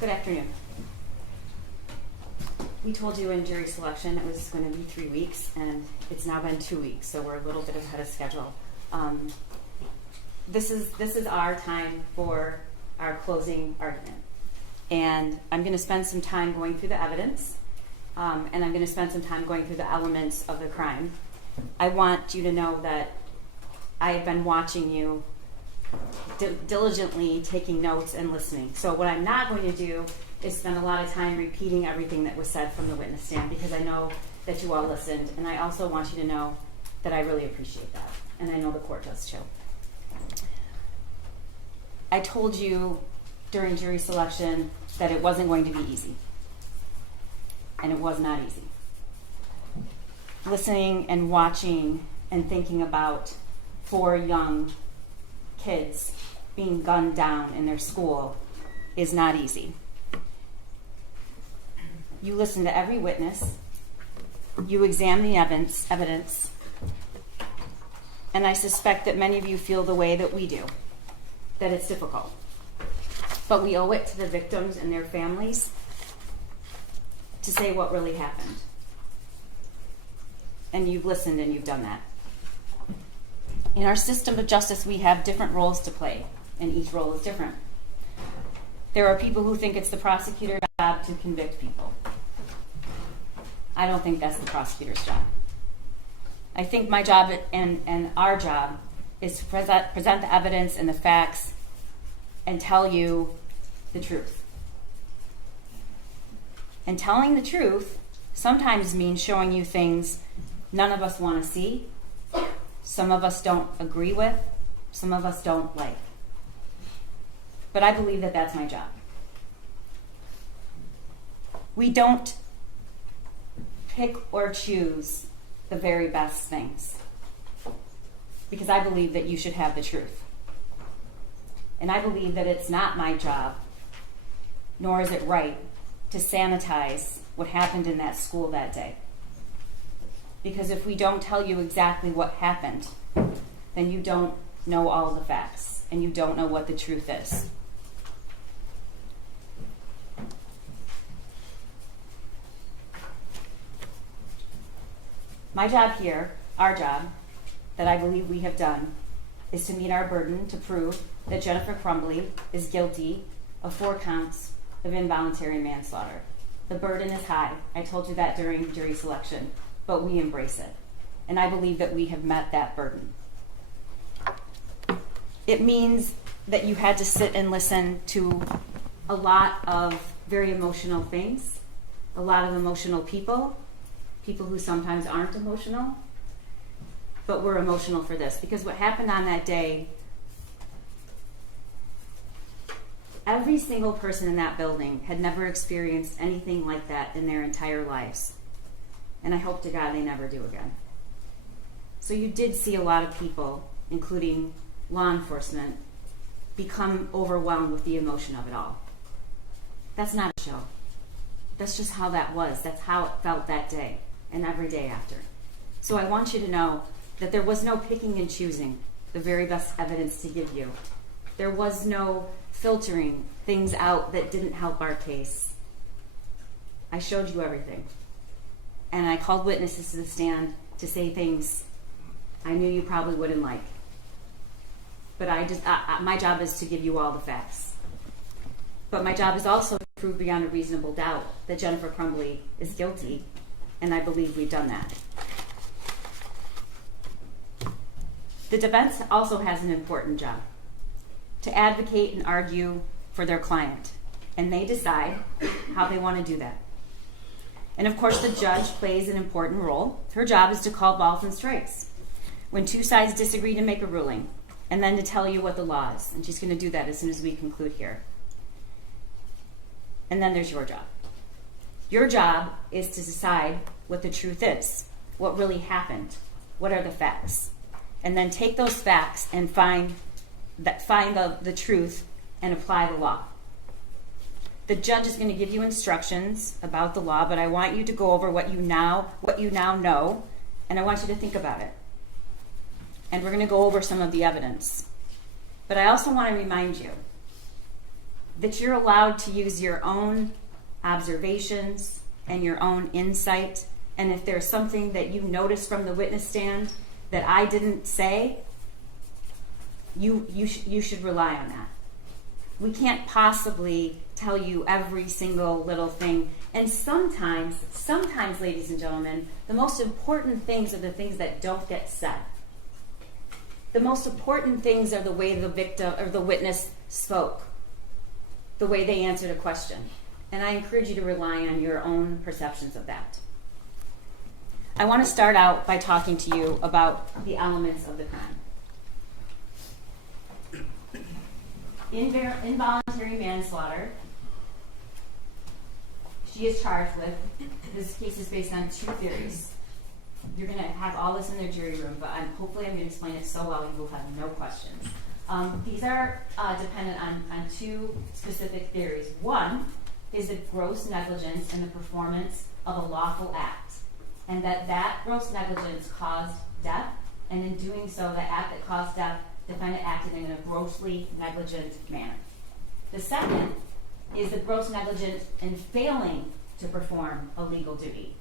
Good afternoon. We told you in jury selection it was going to be 3 weeks, and it's now been 2 weeks, so we're a little bit ahead of schedule. This is our time for our closing argument, and I'm going to spend some time going through the evidence, and I'm going to spend some time going through the elements of the crime. I want you to know that I have been watching you diligently, taking notes and listening. So what I'm not going to do is spend a lot of time repeating everything that was said from the witness stand, because I know that you all listened, and I also want you to know that I really appreciate that, and I know the court does too. I told you during jury selection that it wasn't going to be easy, and it was not easy. Listening and watching and thinking about 4 young kids being gunned down in their school is not easy. You listen to every witness, you examine the evidence, and I suspect that many of you feel the way that we do, that it's difficult. But we owe it to the victims and their families to say what really happened. And you've listened and you've done that. In our system of justice, we have different roles to play, and each role is different. There are people who think it's the prosecutor's job to convict people. I don't think that's the prosecutor's job. I think my job and our job is to present the evidence and the facts and tell you the truth. And telling the truth sometimes means showing you things none of us want to see, some of us don't agree with, some of us don't like. But I believe that that's my job. We don't pick or choose the very best things, because I believe that you should have the truth. And I believe that it's not my job, nor is it right, to sanitize what happened in that school that day. Because if we don't tell you exactly what happened, then you don't know all the facts, and you don't know what the truth is. My job here, our job, that I believe we have done, is to meet our burden to prove that Jennifer Crumbley is guilty of 4 counts of involuntary manslaughter. The burden is high. I told you that during jury selection, but we embrace it. And I believe that we have met that burden. It means that you had to sit and listen to a lot of very emotional things, a lot of emotional people who sometimes aren't emotional, but we're emotional for this, because what happened on that day, every single person in that building had never experienced anything like that in their entire lives. And I hope to God they never do again. So you did see a lot of people, including law enforcement, become overwhelmed with the emotion of it all. That's not a show. That's just how that was. That's how it felt that day and every day after. So I want you to know that there was no picking and choosing the very best evidence to give you. There was no filtering things out that didn't help our case. I showed you everything. And I called witnesses to the stand to say things I knew you probably wouldn't like. But my job is to give you all the facts. But my job is also to prove beyond a reasonable doubt that Jennifer Crumbley is guilty, and I believe we've done that. The defense also has an important job, to advocate and argue for their client, and they decide how they want to do that. And of course, the judge plays an important role. Her job is to call balls and strikes when 2 sides disagree, to make a ruling, and then to tell you what the law is. And she's going to do that as soon as we conclude here. And then there's your job. Your job is to decide what the truth is, what really happened, what are the facts, and then take those facts and find the truth and apply the law. The judge is going to give you instructions about the law, but I want you to go over what you now know, and I want you to think about it. And we're going to go over some of the evidence. But I also want to remind you that you're allowed to use your own observations and your own insight. And if there's something that you notice from the witness stand that I didn't say, you should rely on that. We can't possibly tell you every single little thing. And sometimes, ladies and gentlemen, the most important things are the things that don't get said. The most important things are the way the victim or the witness spoke, the way they answered a question. And I encourage you to rely on your own perceptions of that. I want to start out by talking to you about the elements of the crime. Involuntary manslaughter, she is charged with. This case is based on 2 theories. You're going to have all this in their jury room, but hopefully I'm going to explain it so well you will have no questions. These are dependent on 2 specific theories. One is the gross negligence in the performance of a lawful act, and that gross negligence caused death, and in doing so, the act that caused death, defendant acted in a grossly negligent manner. The second is the gross negligence in failing to perform a legal duty.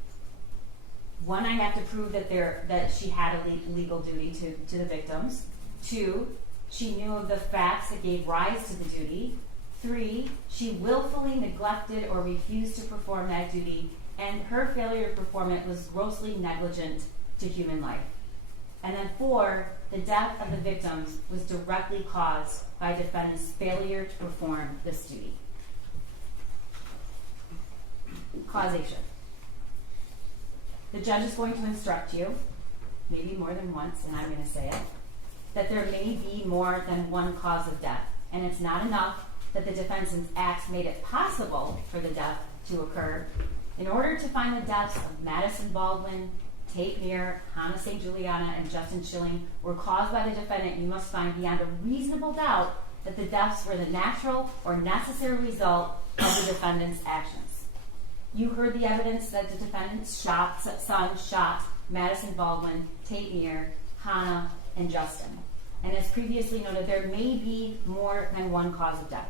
One, I have to prove that she had a legal duty to the victims. 2, she knew of the facts that gave rise to the duty. 3, she willfully neglected or refused to perform that duty, and her failure to perform it was grossly negligent to human life. And then 4, the death of the victims was directly caused by defendant's failure to perform this duty. Causation. The judge is going to instruct you, maybe more than once, and I'm going to say it, that there may be more than one cause of death. And it's not enough that the defendant's acts made it possible for the death to occur. In order to find the deaths of Madison Baldwin, Tate Meir, Hannah St. Juliana, and Justin Schilling were caused by the defendant, you must find beyond a reasonable doubt that the deaths were the natural or necessary result of the defendant's actions. You heard the evidence that the defendant's son shot Madison Baldwin, Tate Meir, Hannah, and Justin. And as previously noted, there may be more than one cause of death.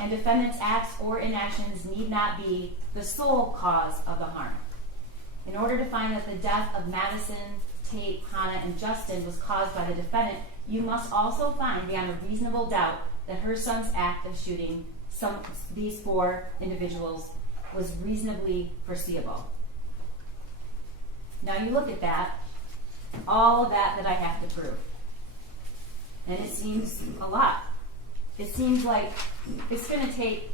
And defendant's acts or inactions need not be the sole cause of the harm. In order to find that the death of Madison, Tate, Hannah, and Justin was caused by the defendant, you must also find beyond a reasonable doubt that her son's act of shooting these 4 individuals was reasonably foreseeable. Now you look at that, all of that I have to prove. And it seems a lot. It seems like it's going to take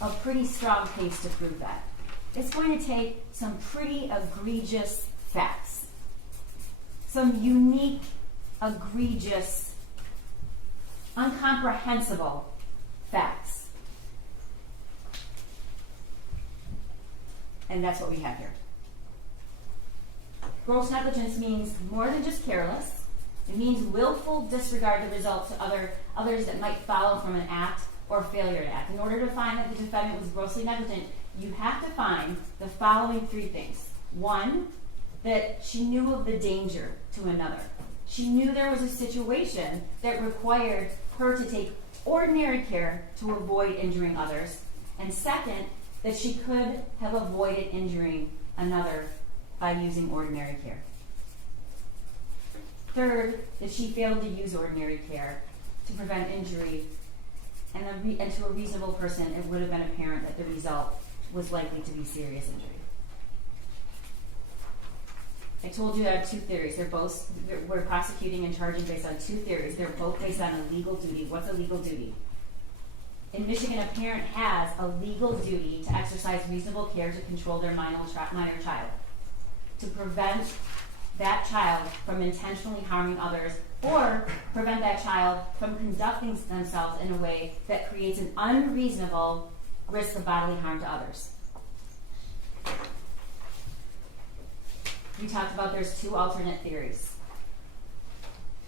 a pretty strong case to prove that. It's going to take some pretty egregious facts. Some unique, egregious, incomprehensible facts. And that's what we have here. Gross negligence means more than just careless. It means willful disregard of results to others that might follow from an act or failure to act. In order to find that the defendant was grossly negligent, you have to find the following 3 things. 1, that she knew of the danger to another. She knew there was a situation that required her to take ordinary care to avoid injuring others. And second, that she could have avoided injuring another by using ordinary care. Third, that she failed to use ordinary care to prevent injury, and to a reasonable person, it would have been apparent that the result was likely to be serious injury. I told you I have 2 theories. We're prosecuting and charging based on 2 theories. They're both based on a legal duty. What's a legal duty? In Michigan, a parent has a legal duty to exercise reasonable care to control their minor child, to prevent that child from intentionally harming others, or prevent that child from conducting themselves in a way that creates an unreasonable risk of bodily harm to others. We talked about there's 2 alternate theories.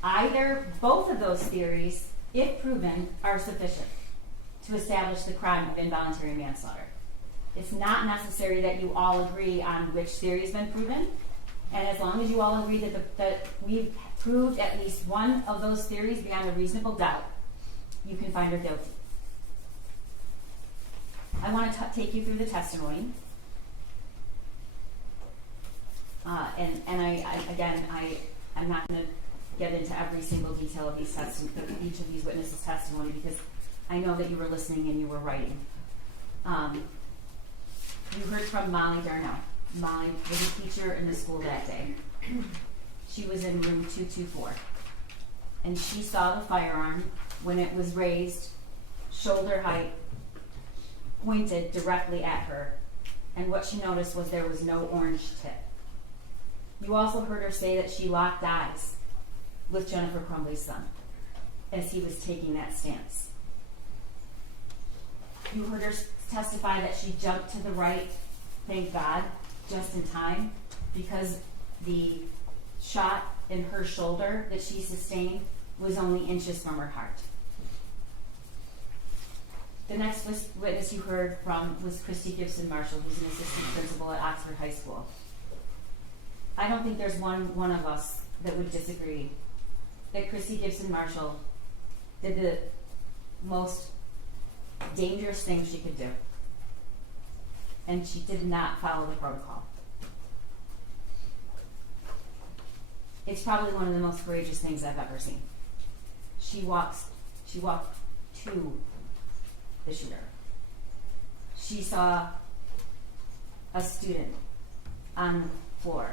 Both of those theories, if proven, are sufficient to establish the crime of involuntary manslaughter. It's not necessary that you all agree on which theory has been proven, and as long as you all agree that we've proved at least one of those theories beyond a reasonable doubt, you can find her guilty. I want to take you through the testimony. I'm not going to get into every single detail of each of these witnesses' testimony because I know that you were listening and you were writing. You heard from Molly Darnell. Molly was a teacher in the school that day. She was in room 224. And she saw the firearm when it was raised, shoulder height, pointed directly at her. And what she noticed was there was no orange tip. You also heard her say that she locked eyes with Jennifer Crumbley's son as he was taking that stance. You heard her testify that she jumped to the right, thank God, just in time, because the shot in her shoulder that she sustained was only inches from her heart. The next witness you heard from was Christy Gibson Marshall, who's an assistant principal at Oxford High School. I don't think there's one of us that would disagree that Christy Gibson Marshall did the most dangerous thing she could do. And she did not follow the protocol. It's probably one of the most courageous things I've ever seen. She walked to the shooter. She saw a student on the floor.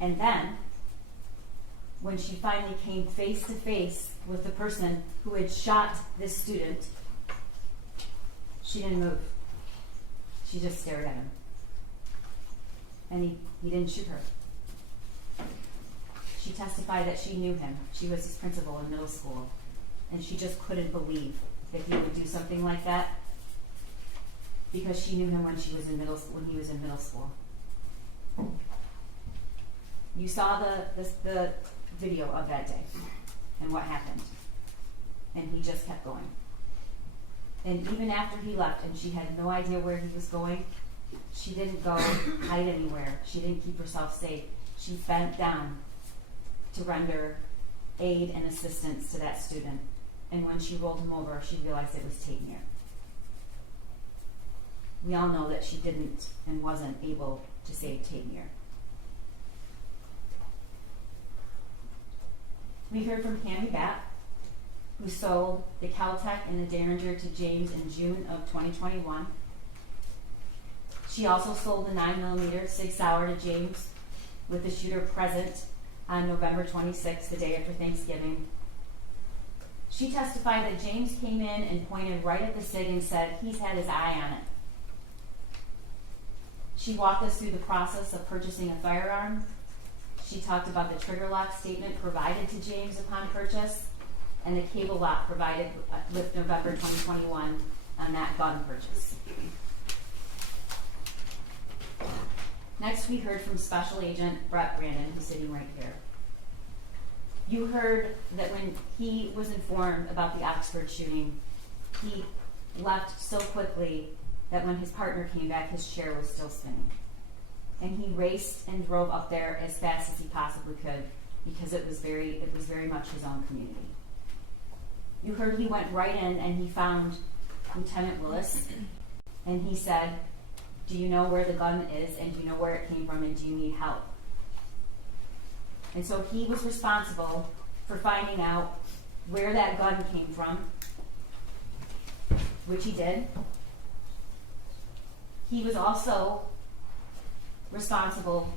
And then, when she finally came face to face with the person who had shot this student, she didn't move. She just stared at him. And he didn't shoot her. She testified that she knew him. She was his principal in middle school. And she just couldn't believe that he would do something like that because she knew him when he was in middle school. You saw the video of that day and what happened. And he just kept going. And even after he left and she had no idea where he was going, she didn't go hide anywhere. She didn't keep herself safe. She bent down to render aid and assistance to that student. And when she rolled him over, she realized it was Taymir. We all know that she didn't and wasn't able to save Taymir. We heard from Tammy Batt, who sold the Caltech and the Derringer to James in June of 2021. She also sold the 9mm Sig Sauer to James with the shooter present on November 26th, the day after Thanksgiving. She testified that James came in and pointed right at the Sig and said he's had his eye on it. She walked us through the process of purchasing a firearm. She talked about the trigger lock statement provided to James upon purchase and the cable lock provided with November 2021 on that gun purchase. Next, we heard from Special Agent Brett Brandon, who's sitting right here. You heard that when he was informed about the Oxford shooting, he left so quickly that when his partner came back, his chair was still spinning. And he raced and drove up there as fast as he possibly could because it was very much his own community. You heard he went right in and he found Lieutenant Willis and he said, "Do you know where the gun is and do you know where it came from and do you need help?" And so he was responsible for finding out where that gun came from, which he did. He was also responsible,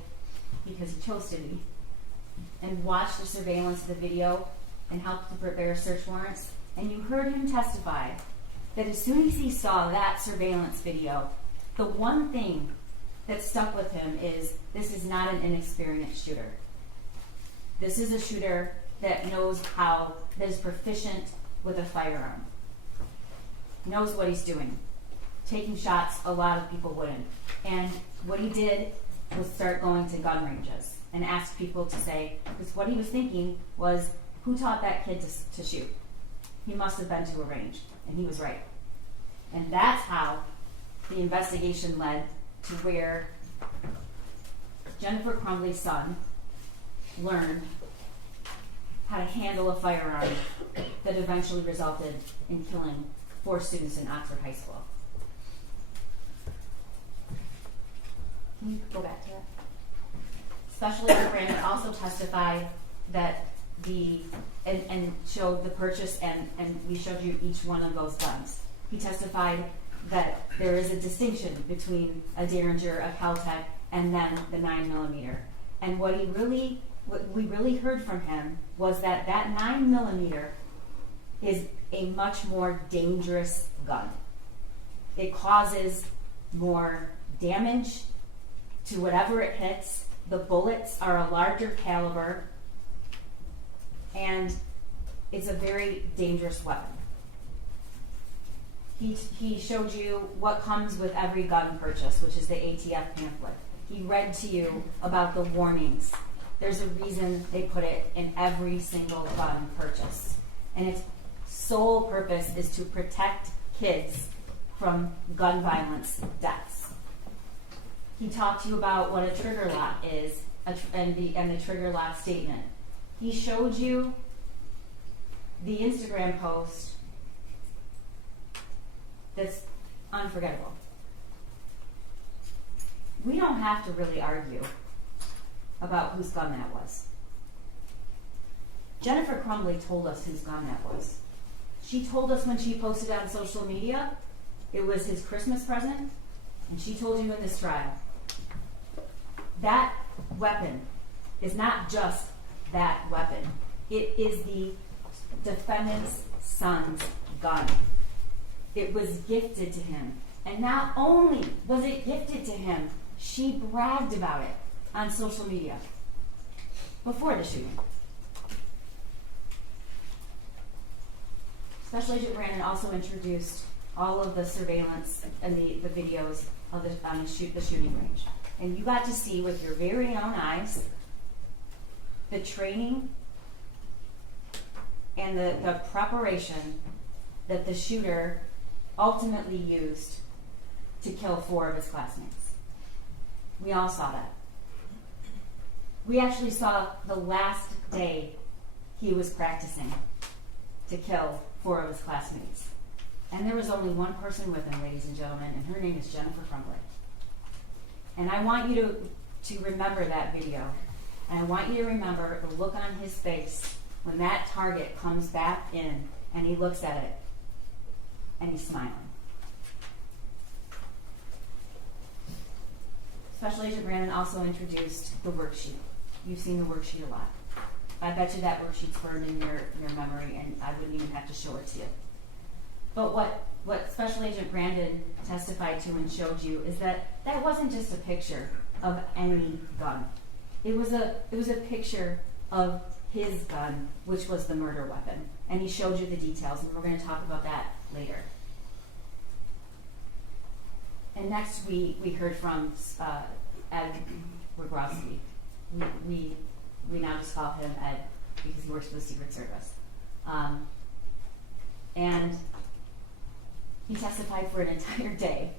because he chose to be, and watched the surveillance of the video and helped to prepare search warrants. And you heard him testify that as soon as he saw that surveillance video, the one thing that stuck with him is this is not an inexperienced shooter. This is a shooter that is proficient with a firearm, knows what he's doing. Taking shots, a lot of people wouldn't. And what he did was start going to gun ranges and ask people to say, because what he was thinking was, who taught that kid to shoot? He must have been to a range, and he was right. And that's how the investigation led to where Jennifer Crumbley's son learned how to handle a firearm that eventually resulted in killing 4 students in Oxford High School. Can you go back to that? Special Agent Brandon also testified that and showed the purchase, and we showed you each one of those guns. He testified that there is a distinction between a Derringer, a Caltech, and then the 9mm. And what we really heard from him was that 9mm is a much more dangerous gun. It causes more damage to whatever it hits. The bullets are a larger caliber, and it's a very dangerous weapon. He showed you what comes with every gun purchase, which is the ATF pamphlet. He read to you about the warnings. There's a reason they put it in every single gun purchase. And its sole purpose is to protect kids from gun violence deaths. He talked to you about what a trigger lock is and the trigger lock statement. He showed you the Instagram post that's unforgettable. We don't have to really argue about whose gun that was. Jennifer Crumbley told us whose gun that was. She told us when she posted on social media it was his Christmas present, and she told you in this trial. That weapon is not just that weapon. It is the defendant's son's gun. It was gifted to him. And not only was it gifted to him, she bragged about it on social media before the shooting. Special Agent Brandon also introduced all of the surveillance and the videos of the shooting range. And you got to see with your very own eyes the training and the preparation that the shooter ultimately used to kill 4 of his classmates. We all saw that. We actually saw the last day he was practicing to kill 4 of his classmates. And there was only one person with him, ladies and gentlemen, and her name is Jennifer Crumbley. And I want you to remember that video. And I want you to remember the look on his face when that target comes back in and he looks at it and he's smiling. Special Agent Brandon also introduced the worksheet. You've seen the worksheet a lot. I bet you that worksheet's burned in your memory, and I wouldn't even have to show it to you. But what Special Agent Brandon testified to and showed you is that wasn't just a picture of any gun. It was a picture of his gun, which was the murder weapon. And he showed you the details, and we're going to talk about that later. And next we heard from Ed Robrowski. We now just call him Ed because he works for the Secret Service. And he testified for an entire day,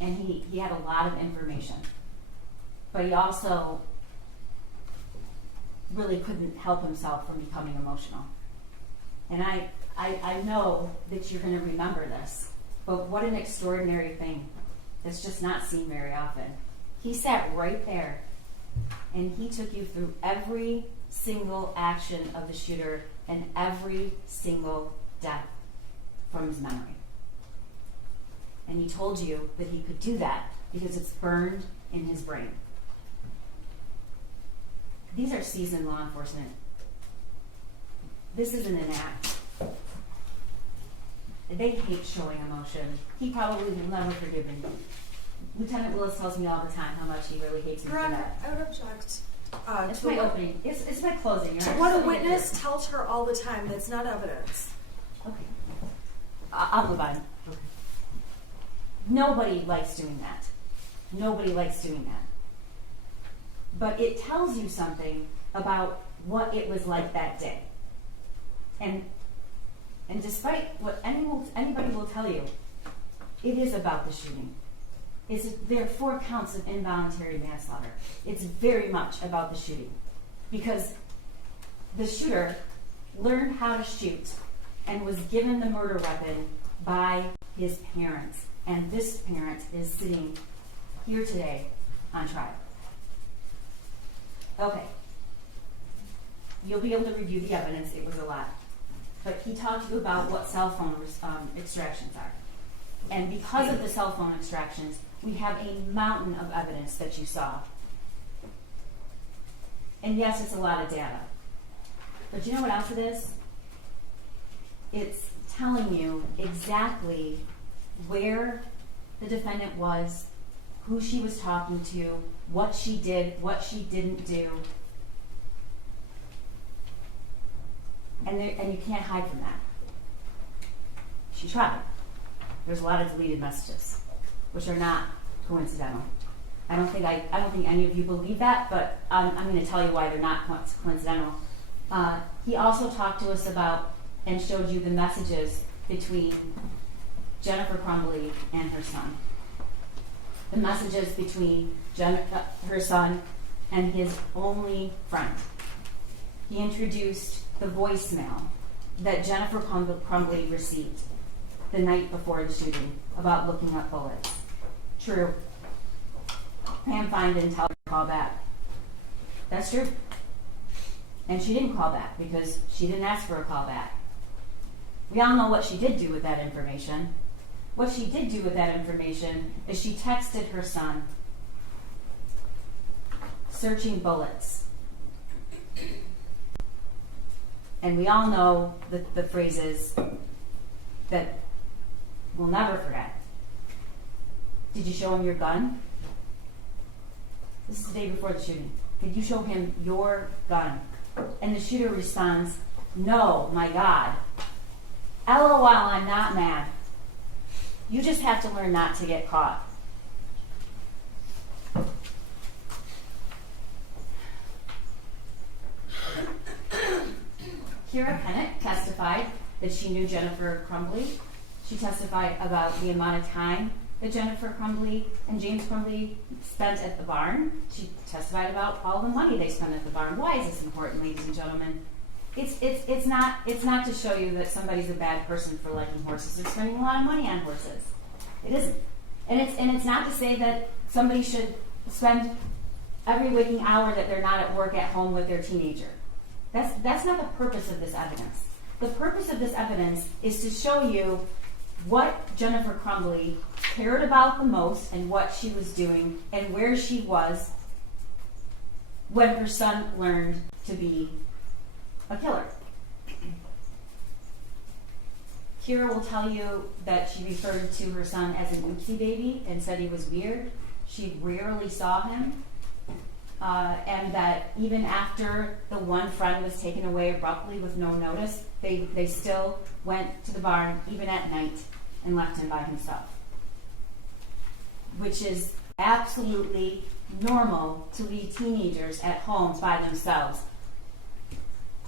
and he had a lot of information. But he also really couldn't help himself from becoming emotional. And I know that you're going to remember this, but what an extraordinary thing that's just not seen very often. He sat right there, and he took you through every single action of the shooter and every single death from his memory. And he told you that he could do that because it's burned in his brain. These are seasoned law enforcement. This isn't an act. They hate showing emotion. He probably will never forgive me. Lieutenant Willis tells me all the time how much he really hates me for that. I would object. It's my opening. It's my closing. To what a witness tells her all the time. That's not evidence. Okay. I'll move on. Okay. Nobody likes doing that. Nobody likes doing that. But it tells you something about what it was like that day. And despite what anybody will tell you, it is about the shooting. There are 4 counts of involuntary manslaughter. It's very much about the shooting. Because the shooter learned how to shoot and was given the murder weapon by his parents. And this parent is sitting here today on trial. Okay. You'll be able to review the evidence. It was a lot. But he talked to you about what cell phone extractions are. And because of the cell phone extractions, we have a mountain of evidence that you saw. And yes, it's a lot of data. But you know what else it is? It's telling you exactly where the defendant was, who she was talking to, what she did, what she didn't do. And you can't hide from that. She tried. There's a lot of deleted messages, which are not coincidental. I don't think any of you believe that, but I'm going to tell you why they're not coincidental. He also talked to us about and showed you the messages between Jennifer Crumbley and her son. The messages between her son and his only friend. He introduced the voicemail that Jennifer Crumbley received the night before the shooting about looking up bullets. True. Pam Fine didn't tell her to call back. That's true. And she didn't call back because she didn't ask for a call back. We all know what she did do with that information. What she did do with that information is she texted her son, searching bullets. And we all know the phrases that we'll never forget. Did you show him your gun? This is the day before the shooting. Did you show him your gun? And the shooter responds, no, my God. LOL, I'm not mad. You just have to learn not to get caught. Kira Pennant testified that she knew Jennifer Crumbley. She testified about the amount of time that Jennifer Crumbley and James Crumbley spent at the barn. She testified about all the money they spent at the barn. Why is this important, ladies and gentlemen? It's not to show you that somebody's a bad person for liking horses or spending a lot of money on horses. It isn't. And it's not to say that somebody should spend every waking hour that they're not at work at home with their teenager. That's not the purpose of this evidence. The purpose of this evidence is to show you what Jennifer Crumbley cared about the most and what she was doing and where she was when her son learned to be a killer. Kira will tell you that she referred to her son as an oopsie baby and said he was weird. She rarely saw him. And that even after the one friend was taken away abruptly with no notice, they still went to the barn, even at night, and left him by himself. Which is absolutely normal to leave teenagers at home by themselves.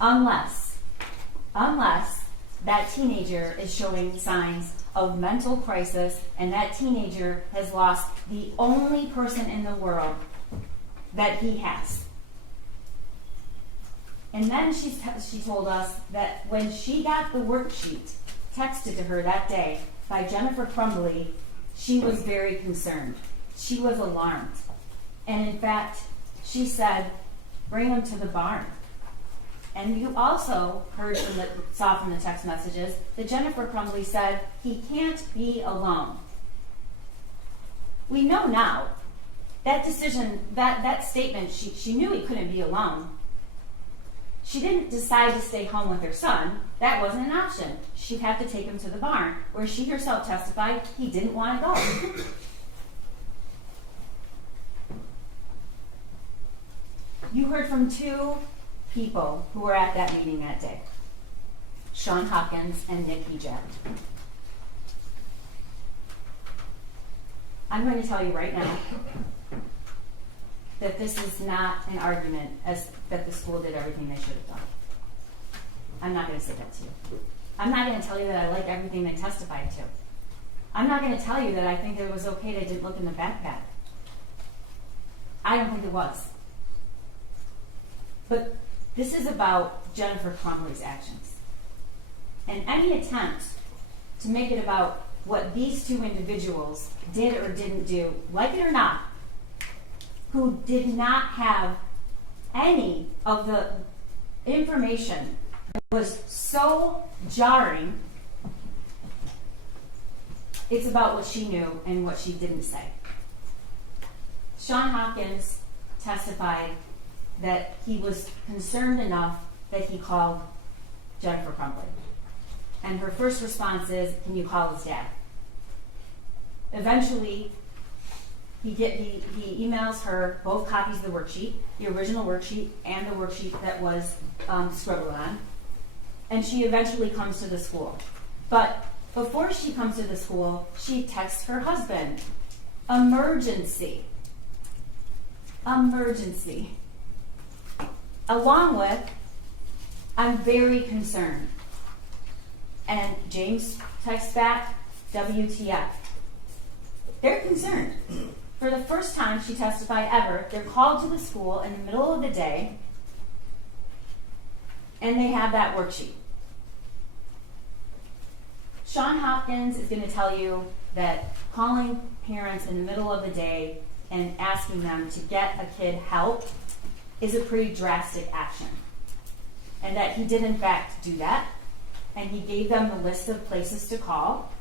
Unless that teenager is showing signs of mental crisis and that teenager has lost the only person in the world that he has. And then she told us that when she got the worksheet texted to her that day by Jennifer Crumbley, she was very concerned. She was alarmed. And in fact, she said, bring him to the barn. And you also saw from the text messages that Jennifer Crumbley said, he can't be alone. We know now that decision, that statement, she knew he couldn't be alone. She didn't decide to stay home with her son. That wasn't an option. She'd have to take him to the barn, where she herself testified he didn't want to go. You heard from two people who were at that meeting that day, Sean Hopkins and Nick Ejab. I'm going to tell you right now that this is not an argument that the school did everything they should have done. I'm not going to say that to you. I'm not going to tell you that I like everything they testified to. I'm not going to tell you that I think it was okay they didn't look in the backpack. I don't think it was. But this is about Jennifer Crumbley's actions. And any attempt to make it about what these two individuals did or didn't do, like it or not, who did not have any of the information that was so jarring. It's about what she knew and what she didn't say. Sean Hopkins testified that he was concerned enough that he called Jennifer Crumbley. And her first response is, "Can you call his dad?" Eventually, he emails her both copies of the worksheet, the original worksheet and the worksheet that was scribbled on, and she eventually comes to the school. But before she comes to the school, she texts her husband, "Emergency." Emergency. Along with, "I'm very concerned." And James texts back, "WTF." They're concerned. For the first time, she testified ever, they're called to the school in the middle of the day, and they have that worksheet. Sean Hopkins is going to tell you that calling parents in the middle of the day and asking them to get a kid help is a pretty drastic action. And that he did in fact do that, and he gave them the list of places to call.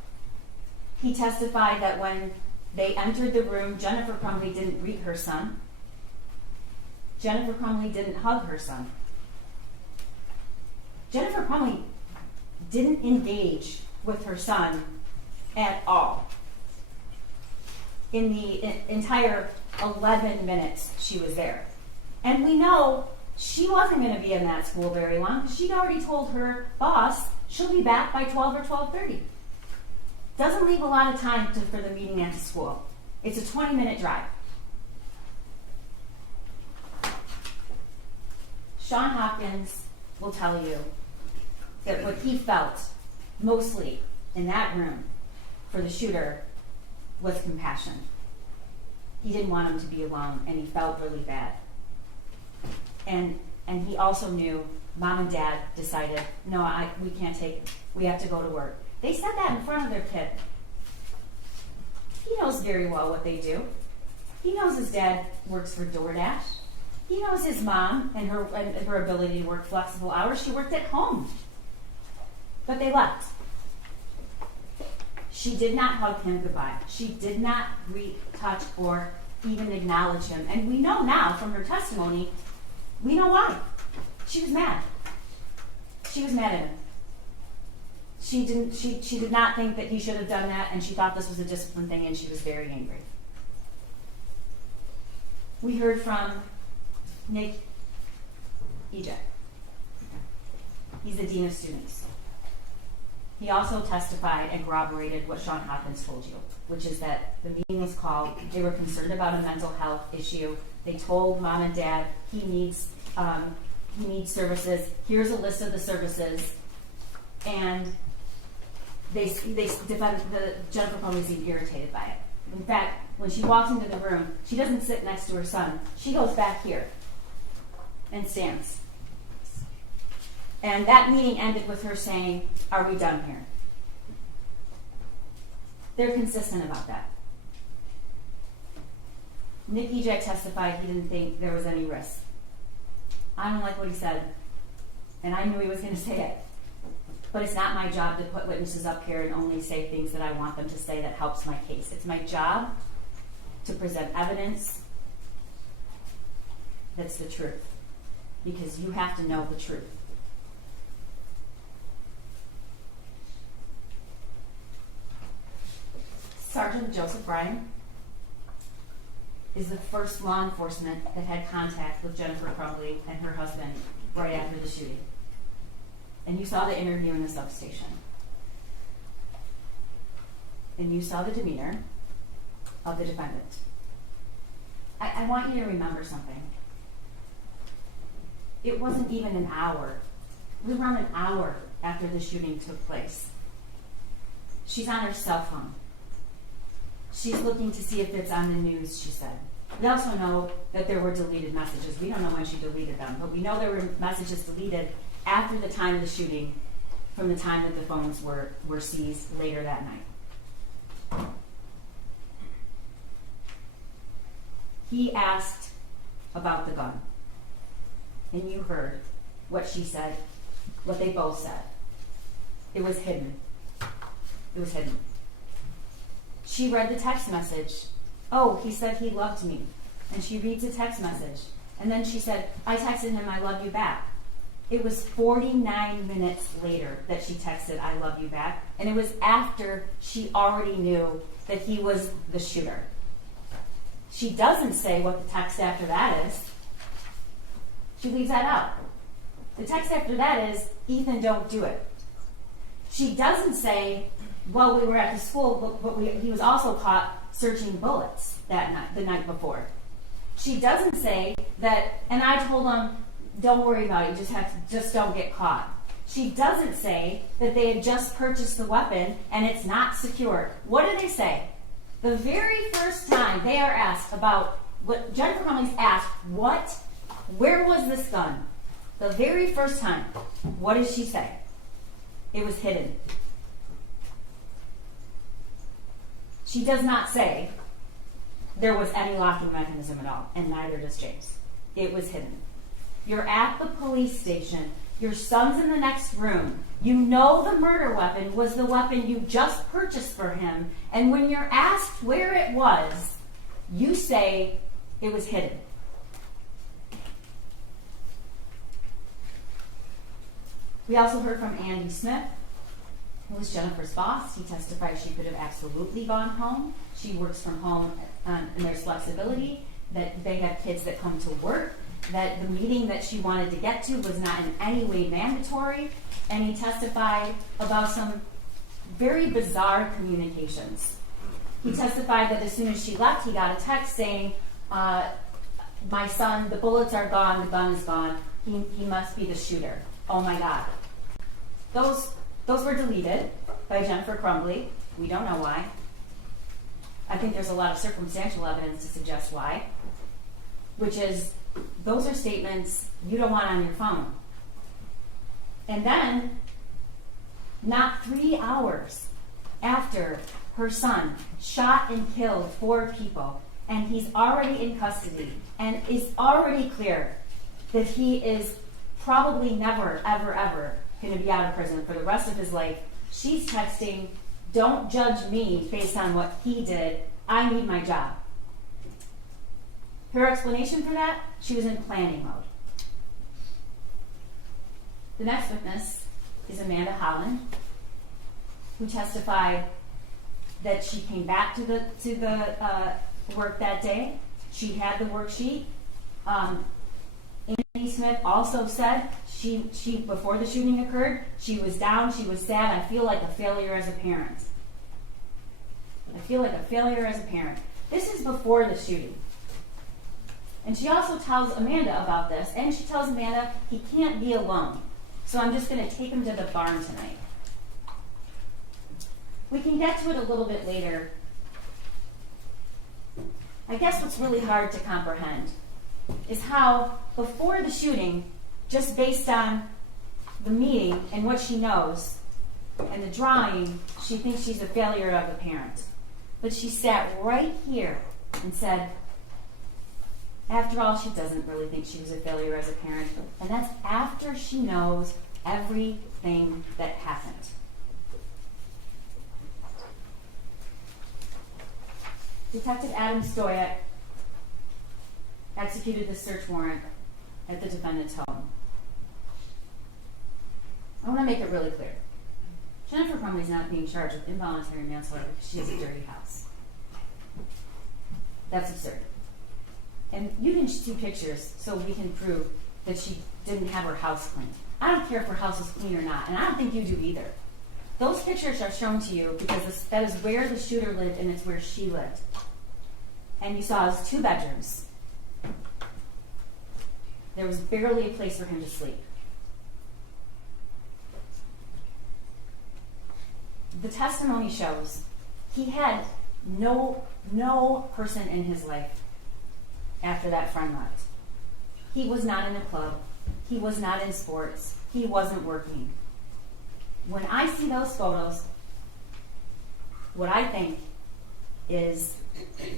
He testified that when they entered the room, Jennifer Crumbley didn't greet her son. Jennifer Crumbley didn't hug her son. Jennifer Crumbley didn't engage with her son at all in the entire 11 minutes she was there. And we know she wasn't going to be in that school very long because she'd already told her boss she'll be back by 12 or 12:30. Doesn't leave a lot of time for the meeting at the school. It's a 20-minute drive. Sean Hopkins will tell you that what he felt mostly in that room for the shooter was compassion. He didn't want him to be alone, and he felt really bad. And he also knew Mom and Dad decided, no, we can't take it. We have to go to work. They said that in front of their kid. He knows very well what they do. He knows his dad works for DoorDash. He knows his mom and her ability to work flexible hours. She worked at home. But they left. She did not hug him goodbye. She did not greet, touch, or even acknowledge him. And we know now from her testimony, we know why. She was mad. She was mad at him. She did not think that he should have done that, and she thought this was a discipline thing, and she was very angry. We heard from Nick Ejek. He's the Dean of Students. He also testified and corroborated what Sean Hopkins told you, which is that the meeting was called, they were concerned about a mental health issue. They told Mom and Dad he needs services. Here's a list of the services. And Jennifer Crumbley seemed irritated by it. In fact, when she walks into the room, she doesn't sit next to her son. She goes back here and stands. And that meeting ended with her saying, "Are we done here?" They're consistent about that. Nick Ejek testified he didn't think there was any risk. I don't like what he said, and I knew he was going to say it. But it's not my job to put witnesses up here and only say things that I want them to say that helps my case. It's my job to present evidence that's the truth, because you have to know the truth. Sergeant Joseph Bryan is the first law enforcement that had contact with Jennifer Crumbley and her husband right after the shooting. And you saw the interview in the substation. And you saw the demeanor of the defendant. I want you to remember something. It wasn't even an hour. It was around an hour after the shooting took place. She's on her cell phone. She's looking to see if it's on the news, she said. We also know that there were deleted messages. We don't know when she deleted them, but we know there were messages deleted after the time of the shooting from the time that the phones were seized later that night. He asked about the gun. And you heard what she said, what they both said. It was hidden. It was hidden. She read the text message. Oh, he said he loved me. And she reads the text message. And then she said, I texted him, I love you back. It was 49 minutes later that she texted, I love you back. And it was after she already knew that he was the shooter. She doesn't say what the text after that is. She leaves that out. The text after that is, Ethan, don't do it. She doesn't say, well, we were at the school, but he was also caught searching bullets that night, the night before. She doesn't say that, and I told him, don't worry about it, just don't get caught. She doesn't say that they had just purchased the weapon and it's not secured. What do they say? The very first time they are asked about what Jennifer Crumbley's asked, where was this gun? The very first time, what does she say? It was hidden. She does not say there was any locking mechanism at all, and neither does James. It was hidden. You're at the police station. Your son's in the next room. You know the murder weapon was the weapon you just purchased for him, and when you're asked where it was, you say it was hidden. We also heard from Andy Smith, who was Jennifer's boss. He testified she could have absolutely gone home. She works from home, and there's flexibility, that they have kids that come to work, that the meeting that she wanted to get to was not in any way mandatory, and he testified about some very bizarre communications. He testified that as soon as she left, he got a text saying, my son, the bullets are gone, the gun is gone, he must be the shooter. Oh my God. Those were deleted by Jennifer Crumbley. We don't know why. I think there's a lot of circumstantial evidence to suggest why, which is those are statements you don't want on your phone. And then, not 3 hours after her son shot and killed 4 people, and he's already in custody, and it's already clear that he is probably never, ever, ever going to be out of prison for the rest of his life, she's texting, don't judge me based on what he did. I need my job. Her explanation for that, she was in planning mode. The next witness is Amanda Holland, who testified that she came back to the work that day. She had the worksheet. Andy Smith also said she before the shooting occurred, she was down, she was sad. I feel like a failure as a parent. I feel like a failure as a parent. This is before the shooting. And she also tells Amanda about this, and she tells Amanda he can't be alone. So I'm just going to take him to the barn tonight. We can get to it a little bit later. I guess what's really hard to comprehend is how before the shooting, just based on the meeting and what she knows and the drawing, she thinks she's a failure of a parent. But she sat right here and said, after all, she doesn't really think she was a failure as a parent. And that's after she knows everything that happened. Detective Adam Stoyak executed the search warrant at the defendant's home. I want to make it really clear. Jennifer Crumbley's not being charged with involuntary manslaughter because she has a dirty house. That's absurd. And you can see pictures so we can prove that she didn't have her house clean. I don't care if her house is clean or not, and I don't think you do either. Those pictures are shown to you because that is where the shooter lived and it's where she lived. And you saw his 2 bedrooms. There was barely a place for him to sleep. The testimony shows he had no person in his life after that friend left. He was not in the club. He was not in sports. He wasn't working. When I see those photos, what I think is,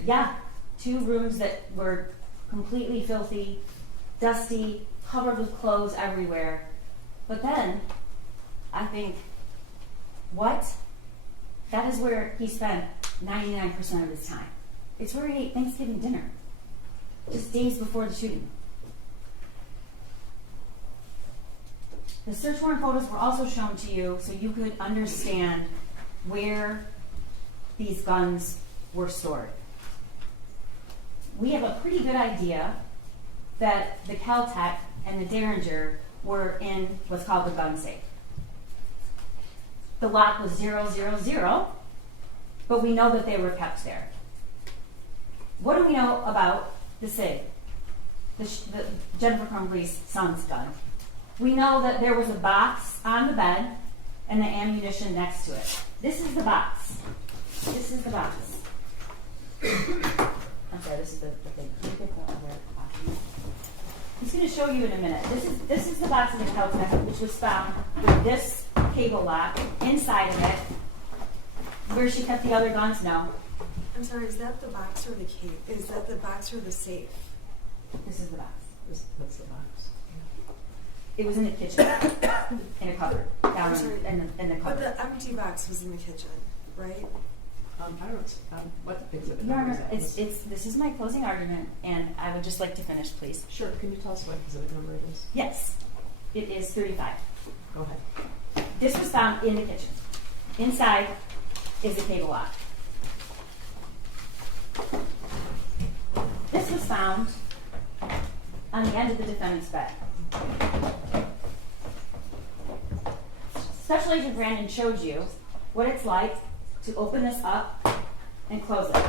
yeah, 2 rooms that were completely filthy, dusty, covered with clothes everywhere. But then I think, what? That is where he spent 99% of his time. It's where he ate Thanksgiving dinner, just days before the shooting. The search warrant photos were also shown to you so you could understand where these guns were stored. We have a pretty good idea that the Kel-Tec and the Derringer were in what's called the gun safe. The lock was 000, but we know that they were kept there. What do we know about the SIG, the Jennifer Crumbley's son's gun? We know that there was a box on the bed and the ammunition next to it. This is the box. This is the box. I'm sorry, this is the thing. Can you get the other box? I'm just going to show you in a minute. This is the box of the Kel-Tec, which was found with this cable lock inside of it. Where she kept the other guns? No. I'm sorry, is that the box or the case? Is that the box or the safe? This is the box. That's the box. It was in the kitchen, in a cupboard, down I'm sorry. in the But cupboard. the empty box was in the kitchen, right? I don't. What exhibit Your number Honor, is that? this is my closing argument, and I would just like to finish, please. Sure. Can you tell us what exhibit number it is? Yes, it is 35. Go ahead. This was found in the kitchen. Inside is the cable lock. This was found on the end of the defendant's bed. Special Agent Brandon showed you what it's like to open this up and close it.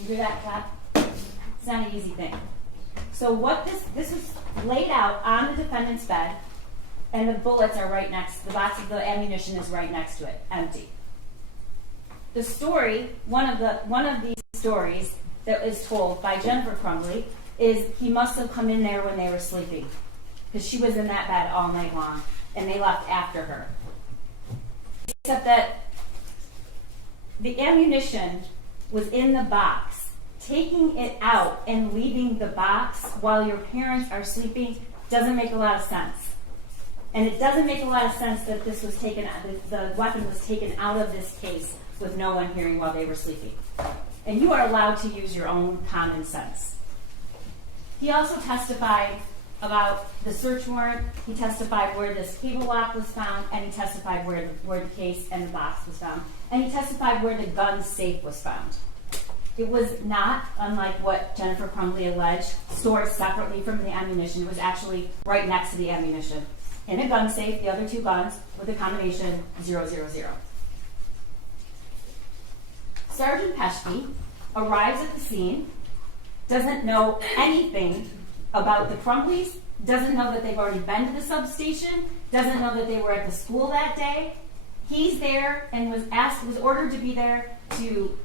You hear that clap? It's not an easy thing. So what this was laid out on the defendant's bed, and the bullets are right next, the box of the ammunition is right next to it, empty. The story, one of these stories that is told by Jennifer Crumbley is he must have come in there when they were sleeping, because she was in that bed all night long, and they left after her. Except that the ammunition was in the box. Taking it out and leaving the box while your parents are sleeping doesn't make a lot of sense. And it doesn't make a lot of sense that this was taken, the weapon was taken out of this case with no one hearing while they were sleeping. And you are allowed to use your own common sense. He also testified about the search warrant. He testified where this cable lock was found, and he testified where the case and the box was found. And he testified where the gun safe was found. It was not, unlike what Jennifer Crumbley alleged, stored separately from the ammunition. It was actually right next to the ammunition. In a gun safe, the other 2 guns with a combination 000. Sergeant Peschke arrives at the scene, doesn't know anything about the Crumbleys, doesn't know that they've already been to the substation, doesn't know that they were at the school that day. He's there and was ordered to be there to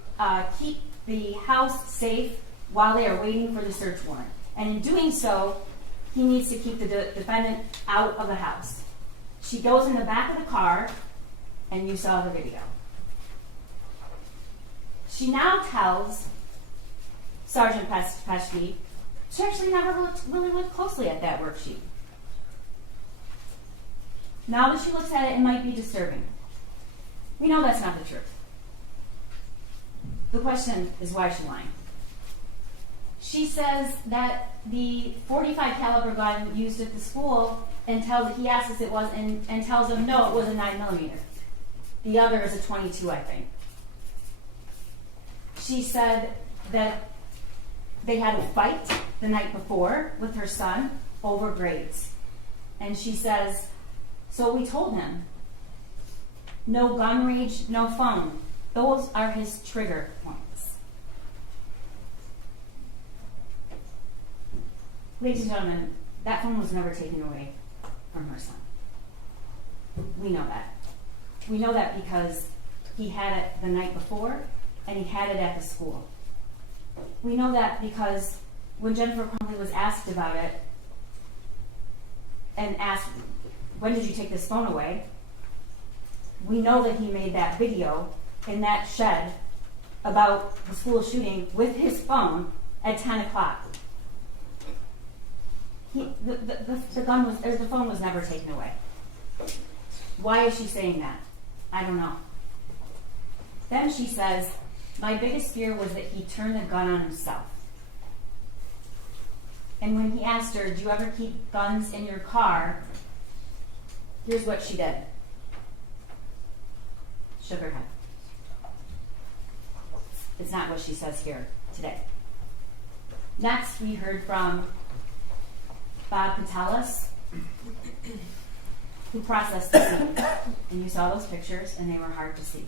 keep the house safe while they are waiting for the search warrant. And in doing so, he needs to keep the defendant out of the house. She goes in the back of the car, and you saw the video. She now tells Sergeant Peschke she actually never really looked closely at that worksheet. Now that she looks at it, it might be disturbing. We know that's not the truth. The question is, why is she lying? She says that the .45 caliber gun used at the school, and he asks us it was, and tells him no, it was a 9mm. The other is a .22, I think. She said that they had a fight the night before with her son over grades. And she says, so we told him, no gun range, no phone. Those are his trigger points. Ladies and gentlemen, that phone was never taken away from her son. We know that. We know that because he had it the night before, and he had it at the school. We know that because when Jennifer Crumbley was asked about it, and asked, when did you take this phone away? we know that he made that video in that shed about the school shooting with his phone at 10 o'clock. The phone was never taken away. Why is she saying that? I don't know. Then she says, my biggest fear was that he turned the gun on himself. And when he asked her, do you ever keep guns in your car? Here's what she did. Shook her head. It's not what she says here today. Next, we heard from Bob Patelis, who processed the scene. And you saw those pictures, and they were hard to see.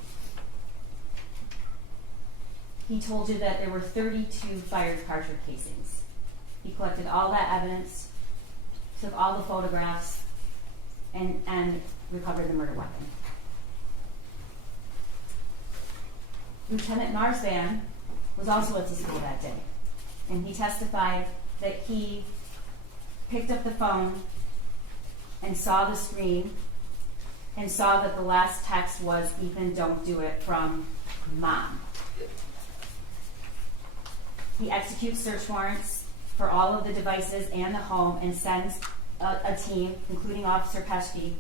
He told you that there were 32 fired cartridge casings. He collected all that evidence, took all the photographs, and recovered the murder weapon. Lieutenant Marsvan was also at the school that day, and he testified that he picked up the phone and saw the screen and saw that the last text was, Ethan, don't do it, from Mom. He executes search warrants for all of the devices and the home and sends a team, including Officer Peschke,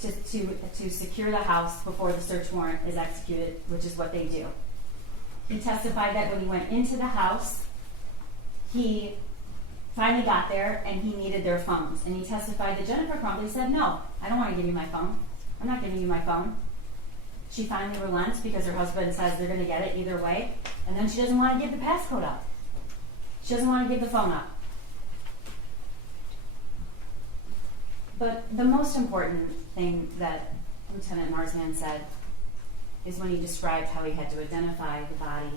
to secure the house before the search warrant is executed, which is what they do. He testified that when he went into the house, he finally got there and he needed their phones. And he testified that Jennifer Crumbley said, no, I don't want to give you my phone. I'm not giving you my phone. She finally relents because her husband says they're going to get it either way. And then she doesn't want to give the passcode up. She doesn't want to give the phone up. But the most important thing that Lieutenant Marsman said is when he described how he had to identify the body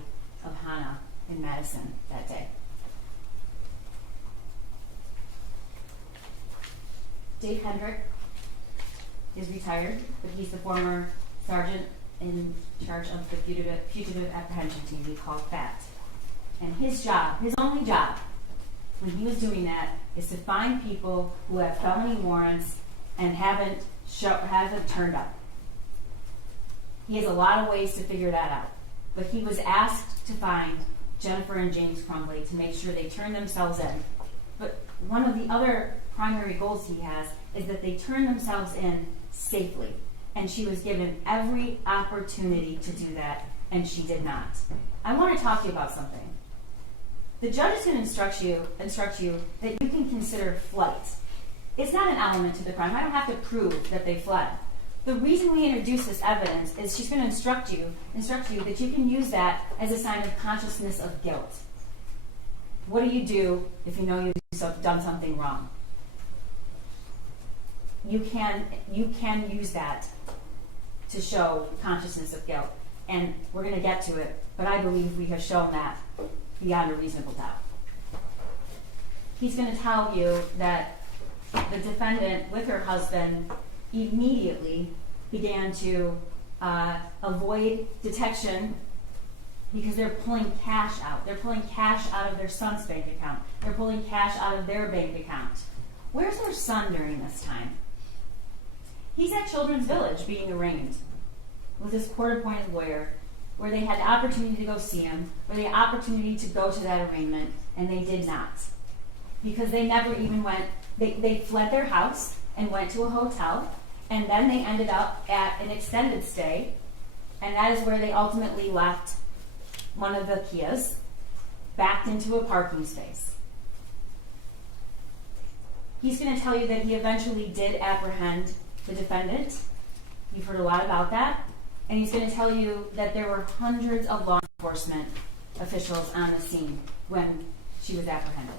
of Hannah in Madison that day. Dave Hendrick is retired, but he's the former sergeant in charge of the fugitive apprehension team we call FAT. And his job, his only job, when he was doing that, is to find people who have felony warrants and haven't turned up. He has a lot of ways to figure that out. But he was asked to find Jennifer and James Crumbley to make sure they turn themselves in. But one of the other primary goals he has is that they turn themselves in safely. And she was given every opportunity to do that, and she did not. I want to talk to you about something. The judge is going to instruct you that you can consider flight. It's not an element to the crime. I don't have to prove that they fled. The reason we introduce this evidence is she's going to instruct you that you can use that as a sign of consciousness of guilt. What do you do if you know you've done something wrong? You can use that to show consciousness of guilt. And we're going to get to it, but I believe we have shown that beyond a reasonable doubt. He's going to tell you that the defendant, with her husband, immediately began to avoid detection because they're pulling cash out. They're pulling cash out of their son's bank account. They're pulling cash out of their bank account. Where's their son during this time? He's at Children's Village being arraigned with this court-appointed lawyer, where they had the opportunity to go see him, where they had the opportunity to go to that arraignment, and they did not. Because they never even went, they fled their house and went to a hotel, and then they ended up at an extended stay, and that is where they ultimately left one of the Kias, backed into a parking space. He's going to tell you that he eventually did apprehend the defendant. You've heard a lot about that. And he's going to tell you that there were hundreds of law enforcement officials on the scene when she was apprehended.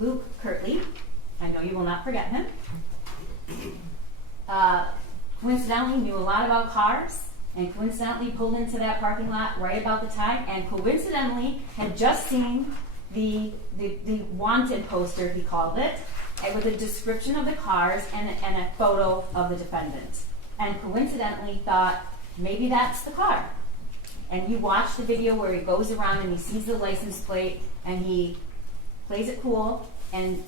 Luke Kirtley, I know you will not forget him, coincidentally knew a lot about cars and coincidentally pulled into that parking lot right about the time and coincidentally had just seen the wanted poster, he called it, with a description of the cars and a photo of the defendant. And coincidentally thought, maybe that's the car. And you watch the video where he goes around and he sees the license plate and he plays it cool and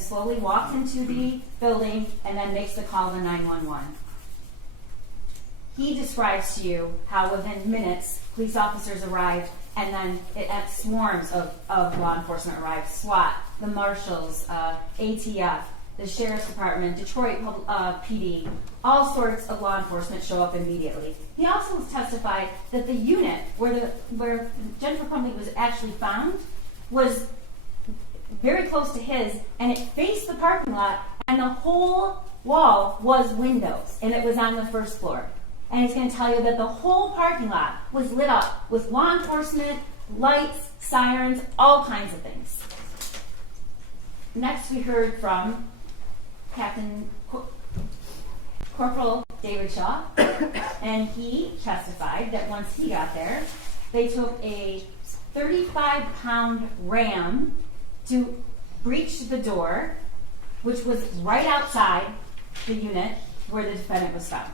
slowly walks into the building and then makes the call to 911. He describes to you how within minutes, police officers arrived, and then swarms of law enforcement arrived. SWAT, the marshals, ATF, the Sheriff's Department, Detroit PD, all sorts of law enforcement show up immediately. He also testified that the unit where Jennifer Crumbley was actually found was very close to his, and it faced the parking lot, and the whole wall was windows, and it was on the first floor. And he's going to tell you that the whole parking lot was lit up with law enforcement, lights, sirens, all kinds of things. Next, we heard from Corporal David Shaw, and he testified that once he got there, they took a 35-pound ram to breach the door, which was right outside the unit where the defendant was found.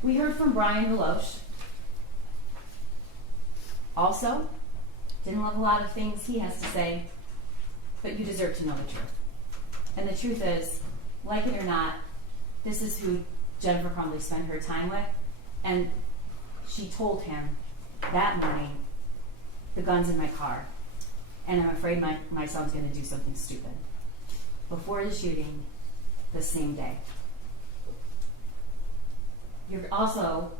We heard from Brian Milosh. Also, didn't love a lot of things he has to say, but you deserve to know the truth. And the truth is, like it or not, this is who Jennifer Crumbley spent her time with, and she told him that morning, the gun's in my car, and I'm afraid my son's going to do something stupid. Before the shooting, the same day. You've also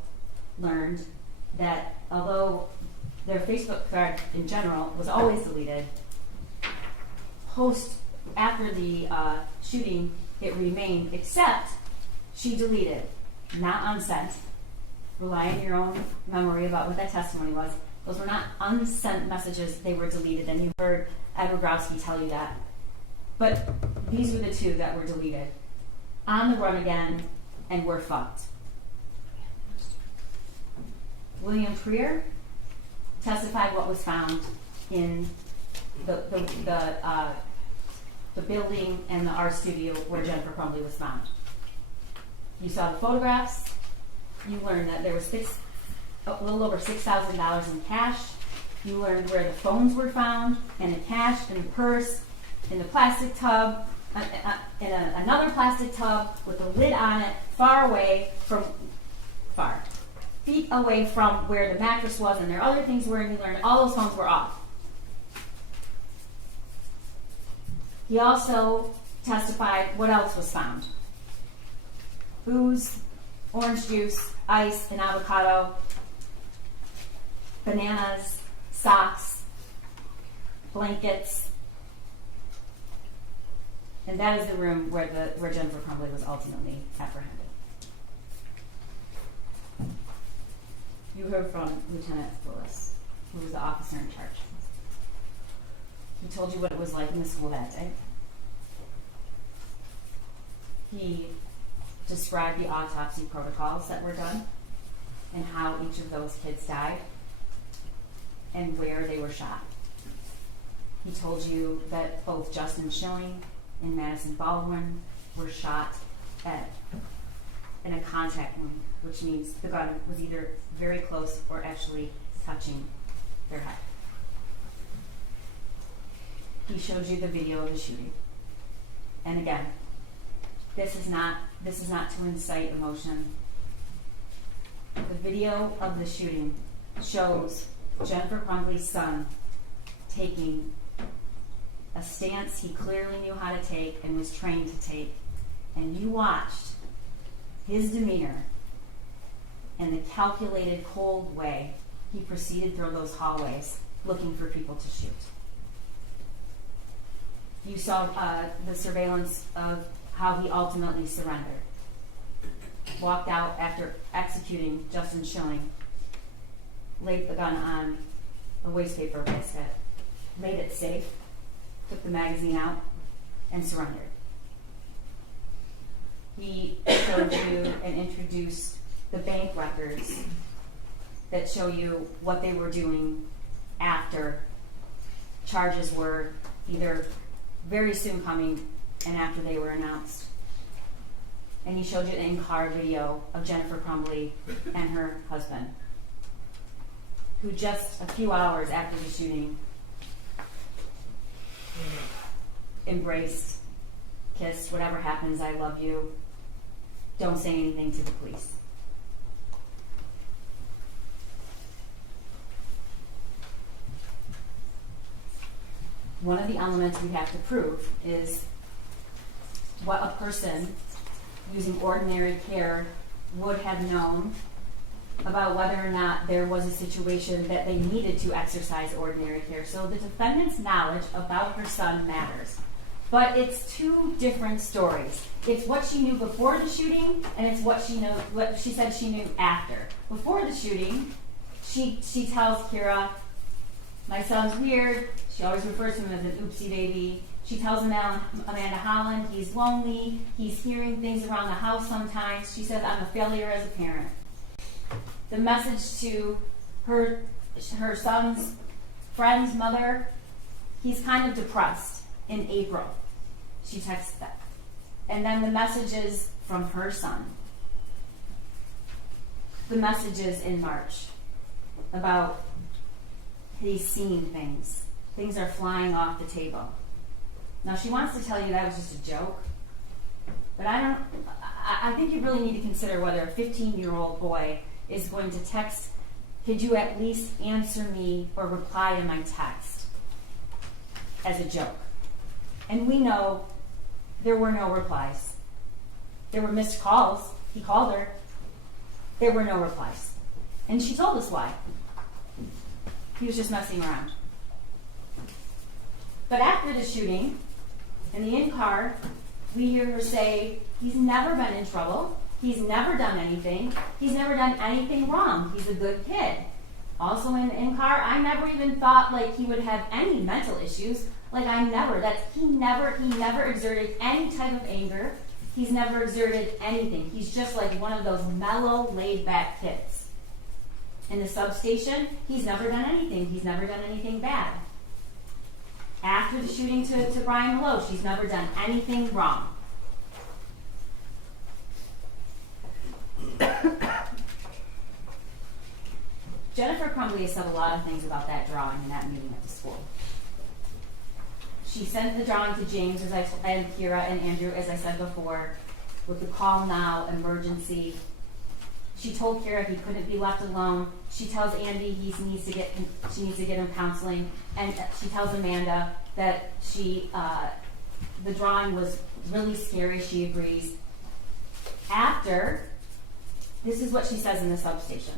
learned that although their Facebook thread in general was always deleted, after the shooting, it remained, except she deleted, not unsent. Rely on your own memory about what that testimony was. Those were not unsent messages, they were deleted, and you heard Ed Rogrowski tell you that. But these were the two that were deleted. On the run again, and we're fucked. William Freer testified what was found in the building and the art studio where Jennifer Crumbley was found. You saw the photographs. You learned that there was a little over $6,000 in cash. You learned where the phones were found, and the cash, and the purse, in the plastic tub, in another plastic tub with a lid on it, feet away from where the mattress was, and there are other things where you learned all those phones were off. He also testified what else was found. Booze, orange juice, ice, and avocado, bananas, socks, blankets, and that is the room where Jennifer Crumbley was ultimately apprehended. You heard from Lieutenant Willis, who was the officer in charge. He told you what it was like in the school that day. He described the autopsy protocols that were done and how each of those kids died and where they were shot. He told you that both Justin Schilling and Madison Baldwin were shot in a contact wound, which means the gun was either very close or actually touching their head. He showed you the video of the shooting. And again, this is not to incite emotion. The video of the shooting shows Jennifer Crumbley's son taking a stance he clearly knew how to take and was trained to take. And you watched his demeanor and the calculated, cold way he proceeded through those hallways looking for people to shoot. You saw the surveillance of how he ultimately surrendered. Walked out after executing Justin Schilling, laid the gun on a wastepaper basket, made it safe, took the magazine out, and surrendered. He showed you and introduced the bank records that show you what they were doing after charges were either very soon coming and after they were announced. And he showed you an in-car video of Jennifer Crumbley and her husband. who just a few hours after the shooting embraced, kissed, whatever happens, I love you. Don't say anything to the police. One of the elements we have to prove is what a person using ordinary care would have known about whether or not there was a situation that they needed to exercise ordinary care. So the defendant's knowledge about her son matters. But it's two different stories. It's what she knew before the shooting, and it's what she said she knew after. Before the shooting, she tells Kira, my son's weird. She always refers to him as an oopsie baby. She tells Amanda Holland he's lonely, he's hearing things around the house sometimes. She says, I'm a failure as a parent. The message to her son's friend's mother, he's kind of depressed in April. She texts that. And then the messages from her son. The messages in March about he's seeing things. Things are flying off the table. Now she wants to tell you that was just a joke, but I think you really need to consider whether a 15-year-old boy is going to text, could you at least answer me or reply to my text, as a joke. And we know there were no replies. There were missed calls. He called her. There were no replies. And she told us why. He was just messing around. But after the shooting, in the in-car, we hear her say, he's never been in trouble. He's never done anything. He's never done anything wrong. He's a good kid. Also in the in-car, I never even thought like he would have any mental issues. Like he never exerted any type of anger. He's never exerted anything. He's just like one of those mellow, laid-back kids. In the substation, he's never done anything. He's never done anything bad. After the shooting to Brian Maloche, she's never done anything wrong. Jennifer Crumbley has said a lot of things about that drawing in that meeting at the school. She sent the drawing to James and Kira and Andrew, as I said before, with the call now, emergency. She told Kira he couldn't be left alone. She tells Andy she needs to get him counseling, and she tells Amanda that the drawing was really scary. She agrees. After, this is what she says in the substation.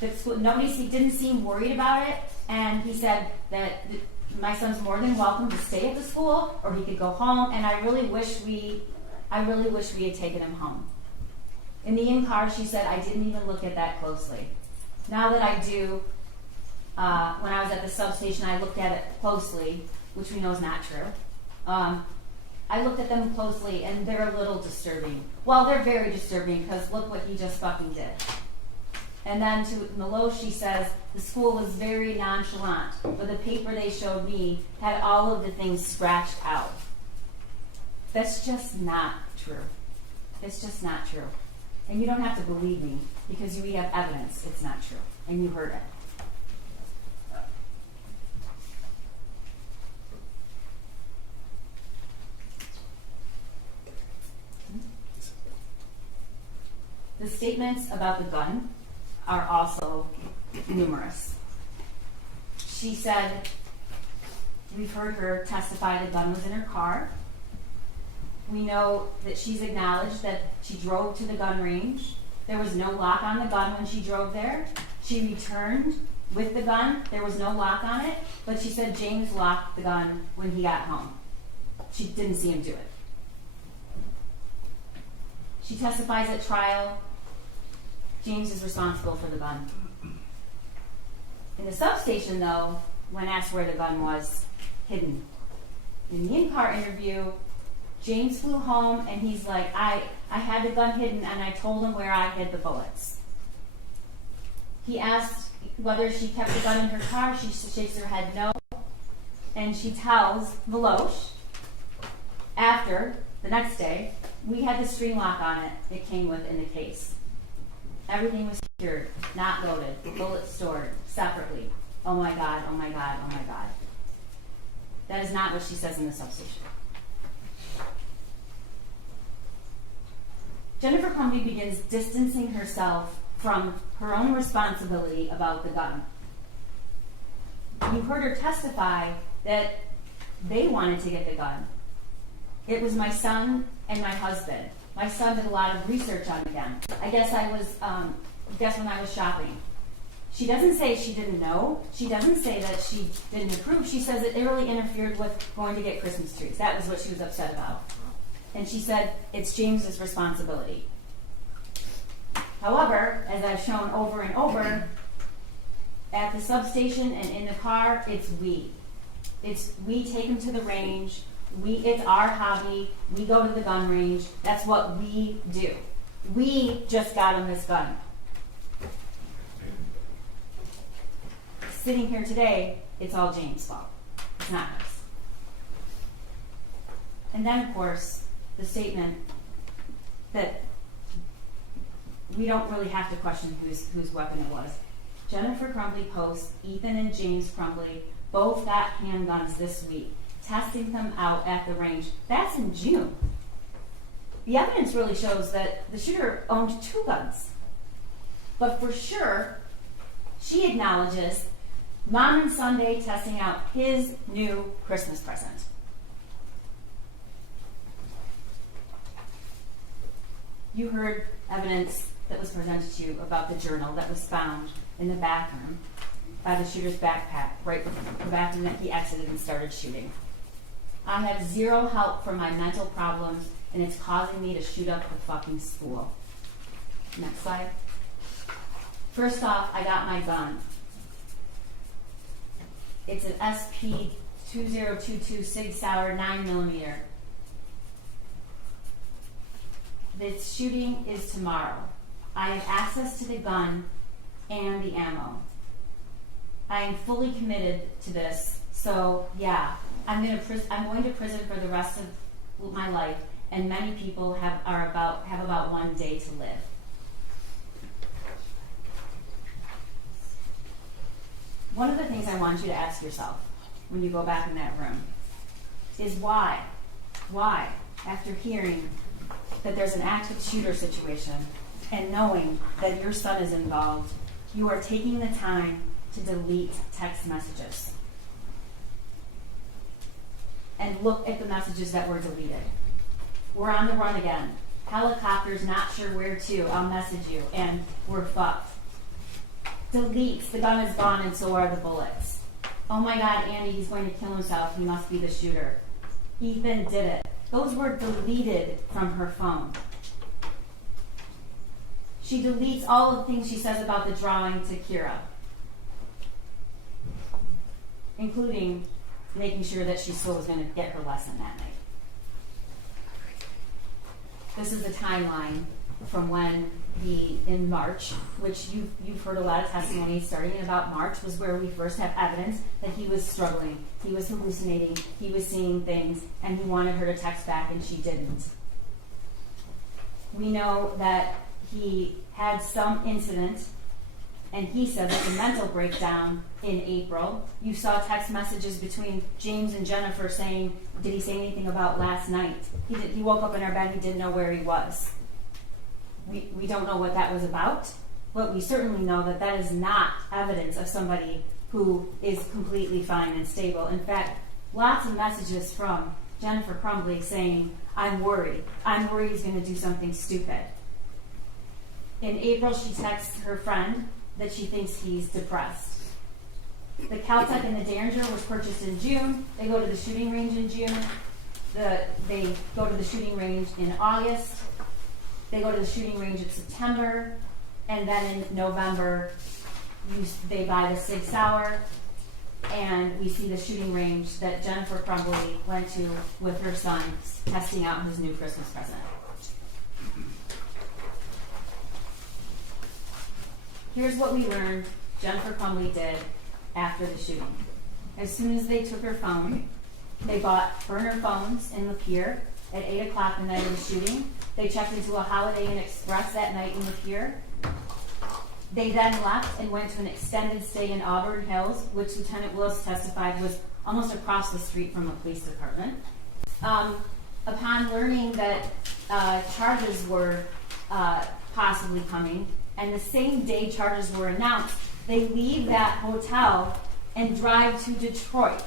Nobody didn't seem worried about it, and he said that my son's more than welcome to stay at the school, or he could go home. And I really wish we had taken him home. In the in-car, she said, I didn't even look at that closely. Now that I do, when I was at the substation, I looked at it closely, which we know is not true. I looked at them closely, and they're a little disturbing. Well, they're very disturbing, because look what he just fucking did. And then to Maloche, she says, the school was very nonchalant, but the paper they showed me had all of the things scratched out. That's just not true. It's just not true. And you don't have to believe me, because we have evidence it's not true, and you heard it. The statements about the gun are also numerous. She said, we've heard her testify the gun was in her car. We know that she's acknowledged that she drove to the gun range. There was no lock on the gun when she drove there. She returned with the gun. There was no lock on it, but she said James locked the gun when he got home. She didn't see him do it. She testifies at trial. James is responsible for the gun. In the substation, though, when asked where the gun was, hidden. In the in-car interview, James flew home and he's like, I had the gun hidden and I told him where I hid the bullets. He asked whether she kept the gun in her car. She shakes her head no. And she tells Maloche, after, the next day, we had the string lock on it came with in the case. Everything was secured, not loaded, bullets stored separately. Oh my God, oh my God, oh my God. That is not what she says in the substation. Jennifer Crumbley begins distancing herself from her own responsibility about the gun. You heard her testify that they wanted to get the gun. It was my son and my husband. My son did a lot of research on the gun. I guess when I was shopping. She doesn't say she didn't know. She doesn't say that she didn't approve. She says it really interfered with going to get Christmas trees. That was what she was upset about. And she said it's James's responsibility. However, as I've shown over and over, at the substation and in the car, it's we. It's we take him to the range. It's our hobby. We go to the gun range. That's what we do. We just got him this gun. Sitting here today, it's all James' fault. It's not hers. And then, of course, the statement that we don't really have to question whose weapon it was. Jennifer Crumbley posts, Ethan and James Crumbley both got handguns this week, testing them out at the range. That's in June. The evidence really shows that the shooter owned 2 guns. But for sure, she acknowledges Mom and Sunday testing out his new Christmas present. You heard evidence that was presented to you about the journal that was found in the bathroom by the shooter's backpack, right before the bathroom that he exited and started shooting. I have zero help for my mental problems, and it's causing me to shoot up the fucking school. Next slide. First off, I got my gun. It's an SP 2022 Sig Sauer 9mm. The shooting is tomorrow. I have access to the gun and the ammo. I am fully committed to this. So yeah, I'm going to prison for the rest of my life, and many people have about 1 day to live. One of the things I want you to ask yourself when you go back in that room is why, after hearing that there's an active shooter situation and knowing that your son is involved, you are taking the time to delete text messages. And look at the messages that were deleted. We're on the run again. Helicopters, not sure where to. I'll message you. And we're fucked. Deletes. The gun is gone and so are the bullets. Oh my God, Andy, he's going to kill himself. He must be the shooter. Ethan did it. Those were deleted from her phone. She deletes all the things she says about the drawing to Kira, including making sure that she still was going to get her lesson that night. This is the timeline from when in March, which you've heard a lot of testimony starting in about March, was where we first have evidence that he was struggling, he was hallucinating, he was seeing things, and he wanted her to text back and she didn't. We know that he had some incident, and he said that the mental breakdown in April. You saw text messages between James and Jennifer saying, did he say anything about last night? He woke up in our bed, he didn't know where he was. We don't know what that was about, but we certainly know that that is not evidence of somebody who is completely fine and stable. In fact, lots of messages from Jennifer Crumbley saying, I'm worried. I'm worried he's going to do something stupid. In April, she texts her friend that she thinks he's depressed. The Caltech and the Derringer was purchased in June. They go to the shooting range in June. They go to the shooting range in August. They go to the shooting range in September. And then in November, they buy the Sig Sauer. And we see the shooting range that Jennifer Crumbley went to with her son, testing out his new Christmas present. Here's what we learned Jennifer Crumbley did after the shooting. As soon as they took her phone, they bought burner phones in Lapeer at 8 o'clock the night of the shooting. They checked into a Holiday Inn Express that night in Lapeer. They then left and went to an extended stay in Auburn Hills, which Lieutenant Willis testified was almost across the street from a police department. Upon learning that charges were possibly coming, and the same day charges were announced, they leave that hotel and drive to Detroit.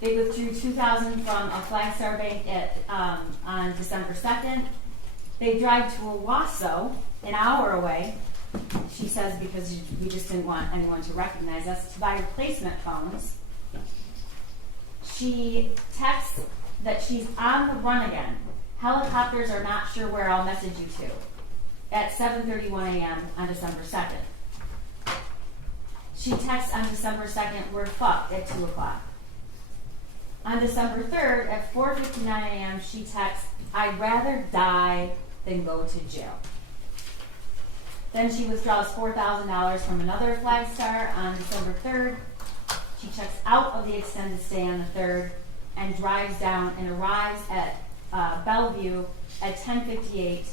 They withdrew $2,000 from a Flagstar Bank on December 2nd. They drive to Owasso, an hour away, she says, because we just didn't want anyone to recognize us, to buy replacement phones. She texts that she's on the run again. Helicopters are not sure where, I'll message you to. At 7:31 a.m. on December 2nd. She texts on December 2nd, we're fucked, at 2 o'clock. On December 3rd, at 4:59 a.m., she texts, I'd rather die than go to jail. Then she withdraws $4,000 from another Flagstar on December 3rd. She checks out of the extended stay on the 3rd and drives down and arrives at Bellevue at 10:58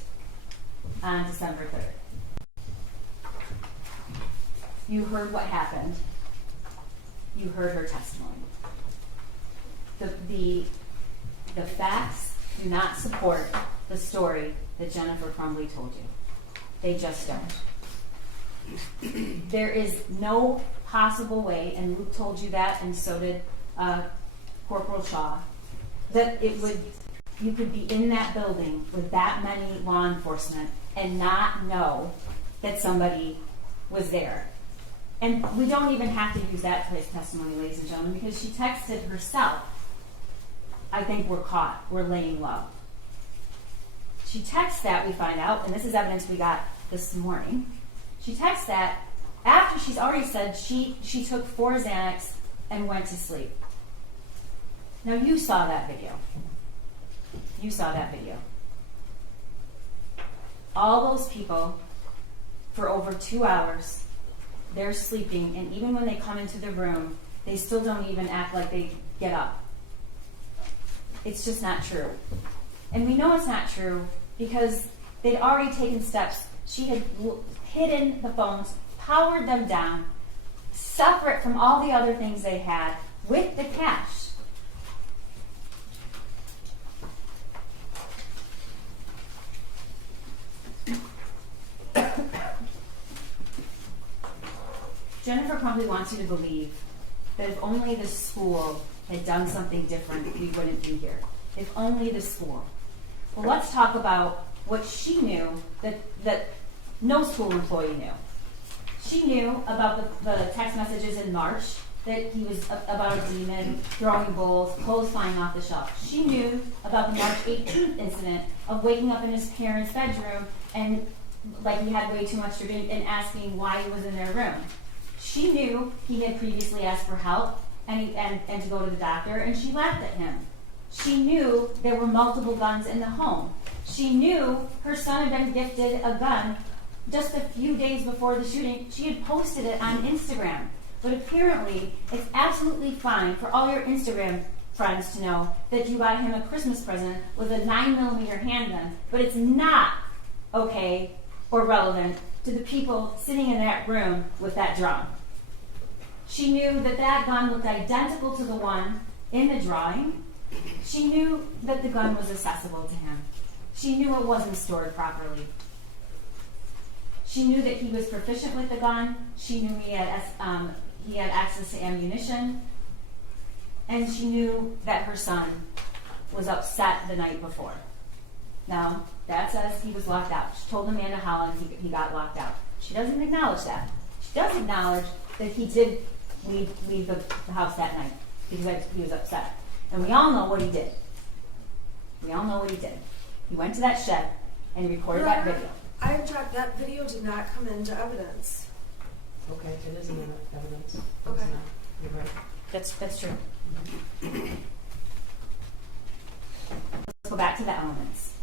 on December 3rd. You heard what happened. You heard her testimony. The facts do not support the story that Jennifer Crumbley told you. They just don't. There is no possible way, and Luke told you that, and so did Corporal Shaw, that you could be in that building with that many law enforcement and not know that somebody was there. And we don't even have to use that today's testimony, ladies and gentlemen, because she texted herself, I think we're caught, we're laying low. She texts that, we find out, and this is evidence we got this morning. She texts that after she's already said she took 4 Xanax and went to sleep. Now you saw that video. You saw that video. All those people, for over 2 hours, they're sleeping, and even when they come into the room, they still don't even act like they get up. It's just not true. And we know it's not true because they'd already taken steps. She had hidden the phones, powered them down, separate from all the other things they had, with the cash. Jennifer Crumbley wants you to believe that if only the school had done something different, we wouldn't be here. If only the school. Well, let's talk about what she knew that no school employee knew. She knew about the text messages in March that he was about a demon, throwing bowls, clothes flying off the shelf. She knew about the March 18th incident of waking up in his parents' bedroom and like he had way too much to drink and asking why he was in their room. She knew he had previously asked for help and to go to the doctor, and she laughed at him. She knew there were multiple guns in the home. She knew her son had been gifted a gun just a few days before the shooting. She had posted it on Instagram. But apparently, it's absolutely fine for all your Instagram friends to know that you got him a Christmas present with a 9mm handgun, but it's not okay or relevant to the people sitting in that room with that drum. She knew that that gun looked identical to the one in the drawing. She knew that the gun was accessible to him. She knew it wasn't stored properly. She knew that he was proficient with the gun. She knew he had access to ammunition. And she knew that her son was upset the night before. Now, Dad says he was locked out. She told Amanda Holland he got locked out. She doesn't acknowledge that. She does acknowledge that he did leave the house that night because he was upset. And we all know what he did. We all know what he did. He went to that shed and he recorded that video. I object. That video did not come into evidence. Okay, it isn't in evidence. Okay. It's not. You're right. That's true. Let's go back to the elements.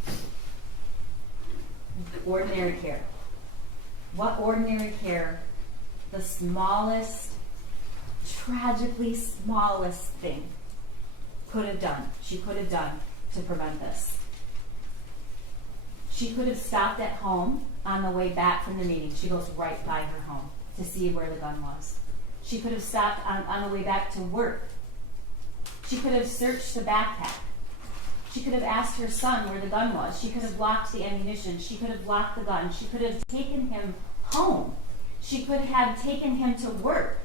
Ordinary care. What ordinary care, the smallest, tragically smallest thing she could have done to prevent this? She could have stopped at home on the way back from the meeting. She goes right by her home to see where the gun was. She could have stopped on the way back to work. She could have searched the backpack. She could have asked her son where the gun was. She could have locked the ammunition. She could have locked the gun. She could have taken him home. She could have taken him to work.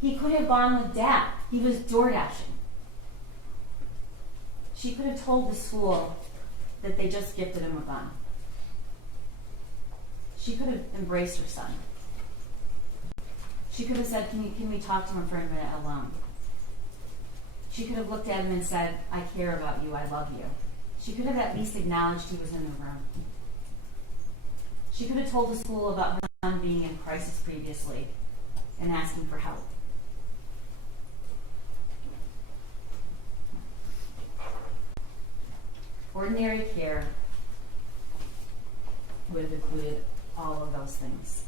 He could have gone with Dad. He was door dashing. She could have told the school that they just gifted him a gun. She could have embraced her son. She could have said, can we talk to him for a minute alone? She could have looked at him and said, I care about you, I love you. She could have at least acknowledged he was in the room. She could have told the school about her son being in crisis previously and asking for help. Ordinary care would have included all of those things.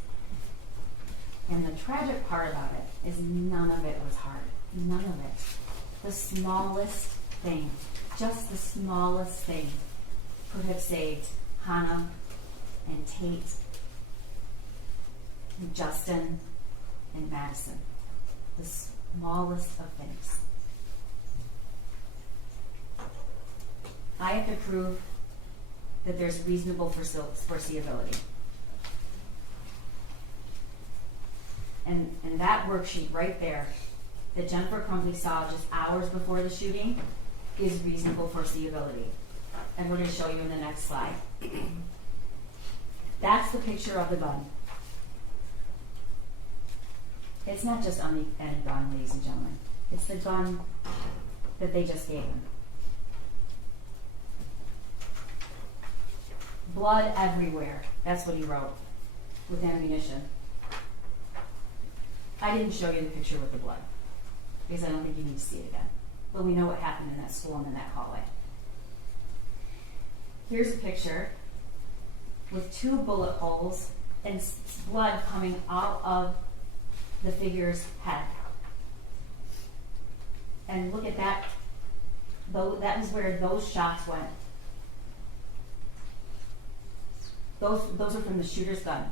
And the tragic part about it is none of it was hard. None of it. The smallest thing, just the smallest thing, could have saved Hannah and Tate and Justin and Madison. The smallest of things. I have to prove that there's reasonable foreseeability. And that worksheet right there that Jennifer Crumbley saw just hours before the shooting is reasonable foreseeability. And we're going to show you in the next slide. That's the picture of the gun. It's not just any gun, ladies and gentlemen. It's the gun that they just gave him. Blood everywhere. That's what he wrote with ammunition. I didn't show you the picture with the blood because I don't think you need to see it again. But we know what happened in that school and in that hallway. Here's a picture with 2 bullet holes and blood coming out of the figure's head. And look at that. That is where those shots went. Those are from the shooter's gun.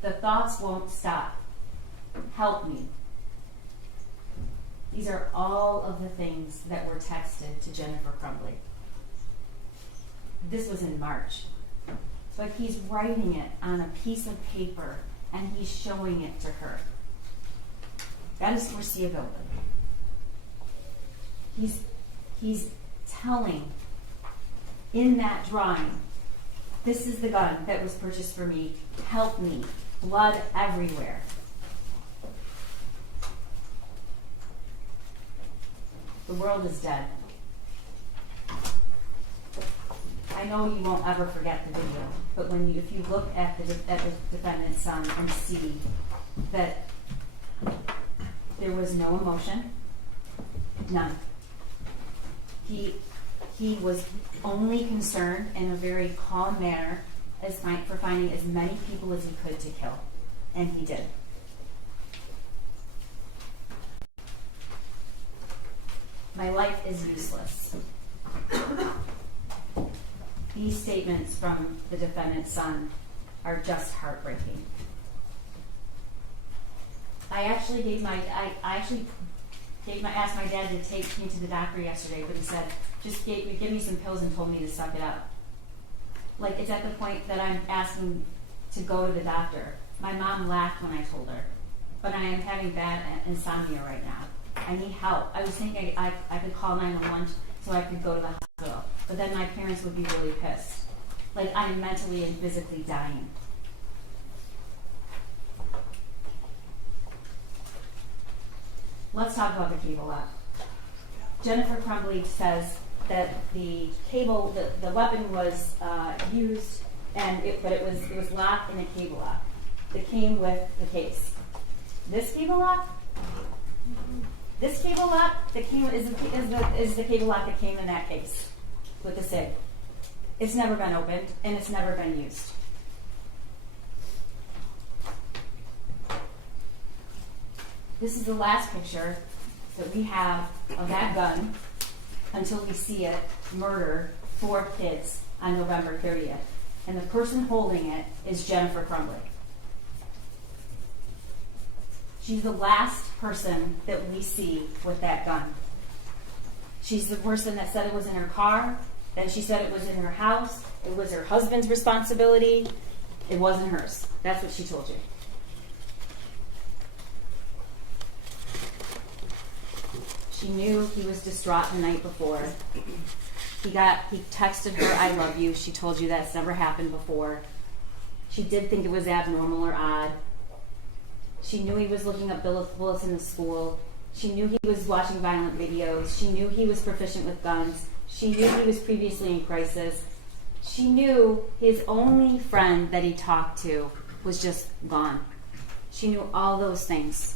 The thoughts won't stop. Help me. These are all of the things that were texted to Jennifer Crumbley. This was in March. But he's writing it on a piece of paper and he's showing it to her. That is foreseeability. He's telling in that drawing, this is the gun that was purchased for me. Help me. Blood everywhere. The world is dead. I know you won't ever forget the video, but if you look at the defendant's son and see that there was no emotion, none. He was only concerned in a very calm manner for finding as many people as he could to kill, and he did. My life is useless. These statements from the defendant's son are just heartbreaking. I asked my dad to take me to the doctor yesterday, but he said, just give me some pills and told me to suck it up. Like, it's at the point that I'm asking to go to the doctor. My mom laughed when I told her, but I am having bad insomnia right now. I need help. I was thinking I could call 911 so I could go to the hospital, but then my parents would be really pissed. Like, I am mentally and physically dying. Let's talk about the cable lock. Jennifer Crumbley says that the weapon was used, but it was locked in a cable lock that came with the case. This cable lock that came is the cable lock that came in that case with the SIG. It's never been opened and it's never been used. This is the last picture that we have of that gun until we see it murder 4 kids on November 30th. And the person holding it is Jennifer Crumbley. She's the last person that we see with that gun. She's the person that said it was in her car, then she said it was in her house, it was her husband's responsibility, it wasn't hers. That's what she told you. She knew he was distraught the night before. He texted her, "I love you." She told you that's never happened before. She did think it was abnormal or odd. She knew he was looking up bullets in the school. She knew he was watching violent videos. She knew he was proficient with guns. She knew he was previously in crisis. She knew his only friend that he talked to was just gone. She knew all those things.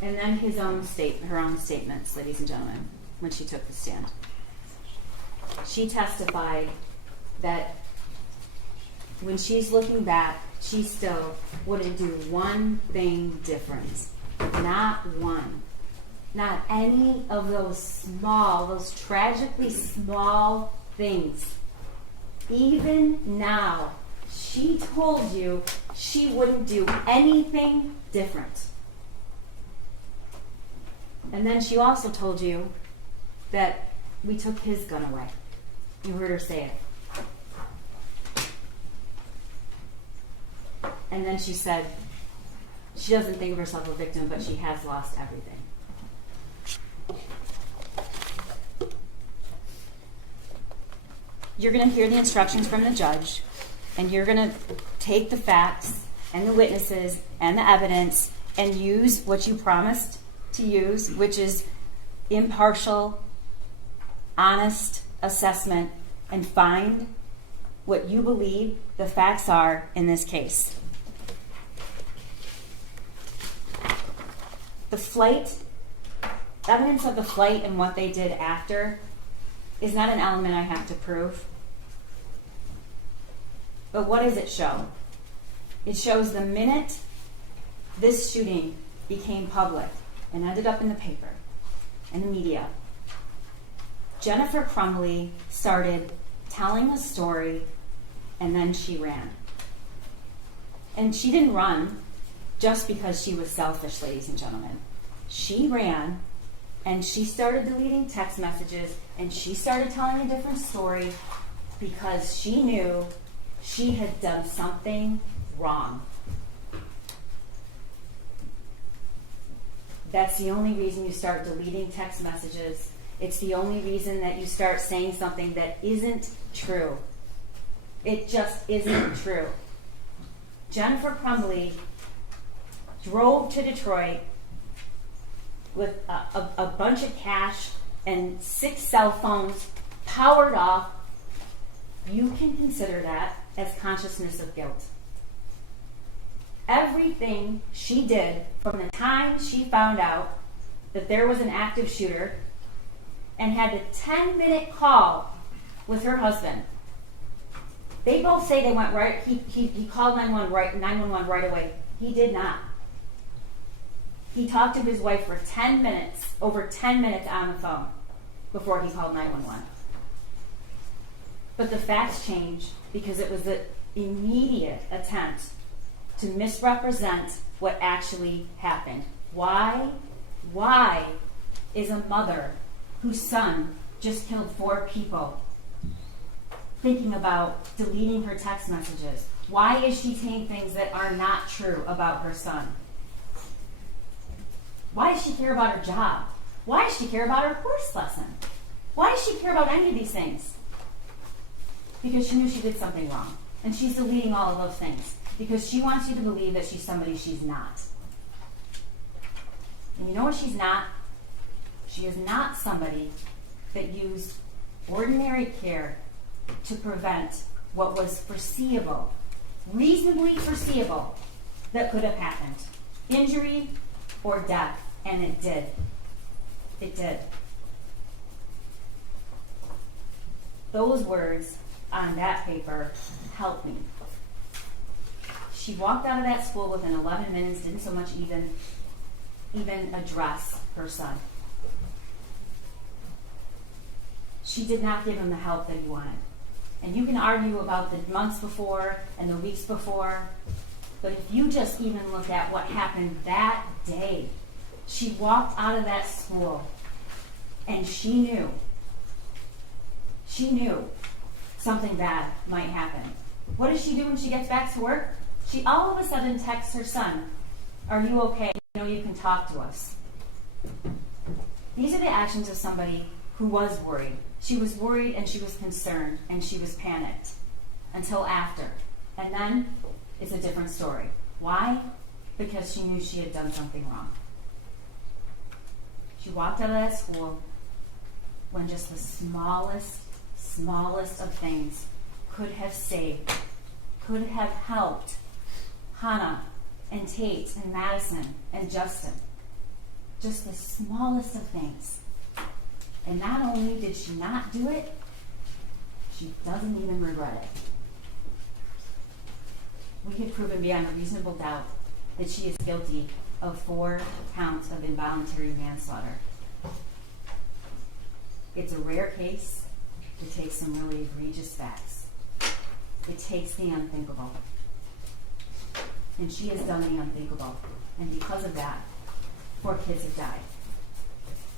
And then her own statements, ladies and gentlemen, when she took the stand. She testified that when she's looking back, she still wouldn't do one thing different. Not one. Not any of those tragically small things. Even now, she told you she wouldn't do anything different. And then she also told you that we took his gun away. You heard her say it. And then she said she doesn't think of herself a victim, but she has lost everything. You're going to hear the instructions from the judge, and you're going to take the facts and the witnesses and the evidence and use what you promised to use, which is impartial, honest assessment, and find what you believe the facts are in this case. The flight, evidence of the flight and what they did after is not an element I have to prove. But what does it show? It shows the minute this shooting became public and ended up in the paper and the media, Jennifer Crumbley started telling a story, and then she ran. And she didn't run just because she was selfish, ladies and gentlemen. She ran, and she started deleting text messages, and she started telling a different story because she knew she had done something wrong. That's the only reason you start deleting text messages. It's the only reason that you start saying something that isn't true. It just isn't true. Jennifer Crumbley drove to Detroit with a bunch of cash and 6 cell phones powered off. You can consider that as consciousness of guilt. Everything she did from the time she found out that there was an active shooter and had a 10-minute call with her husband. They both say they went right, he called 911 right away. He did not. He talked to his wife for 10 minutes, over 10 minutes on the phone before he called 911. But the facts changed because it was an immediate attempt to misrepresent what actually happened. Why? Why is a mother whose son just killed 4 people thinking about deleting her text messages? Why is she saying things that are not true about her son? Why does she care about her job? Why does she care about her horse lesson? Why does she care about any of these things? Because she knew she did something wrong. And she's deleting all of those things because she wants you to believe that she's somebody she's not. And you know what she's not? She is not somebody that used ordinary care to prevent what was foreseeable, reasonably foreseeable, that could have happened. Injury or death. And it did. It did. Those words on that paper helped me. She walked out of that school within 11 minutes, didn't so much even address her son. She did not give him the help that he wanted. And you can argue about the months before and the weeks before, but if you just even look at what happened that day, she walked out of that school and she knew something bad might happen. What does she do when she gets back to work? She all of a sudden texts her son, "Are you okay? You know you can talk to us." These are the actions of somebody who was worried. She was worried and she was concerned and she was panicked until after. And then it's a different story. Why? Because she knew she had done something wrong. She walked out of that school when just the smallest of things could have saved, could have helped Hannah and Tate and Madison and Justin. Just the smallest of things. And not only did she not do it, she doesn't even regret it. We have proven beyond a reasonable doubt that she is guilty of 4 counts of involuntary manslaughter. It's a rare case. It takes some really egregious facts. It takes the unthinkable. And she has done the unthinkable. And because of that, 4 kids have died.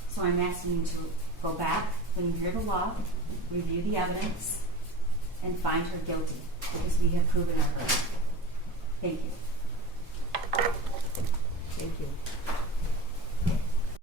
So I'm asking you to go back when you hear the law, review the evidence, and find her guilty, because we have proven her. Thank you. Thank you.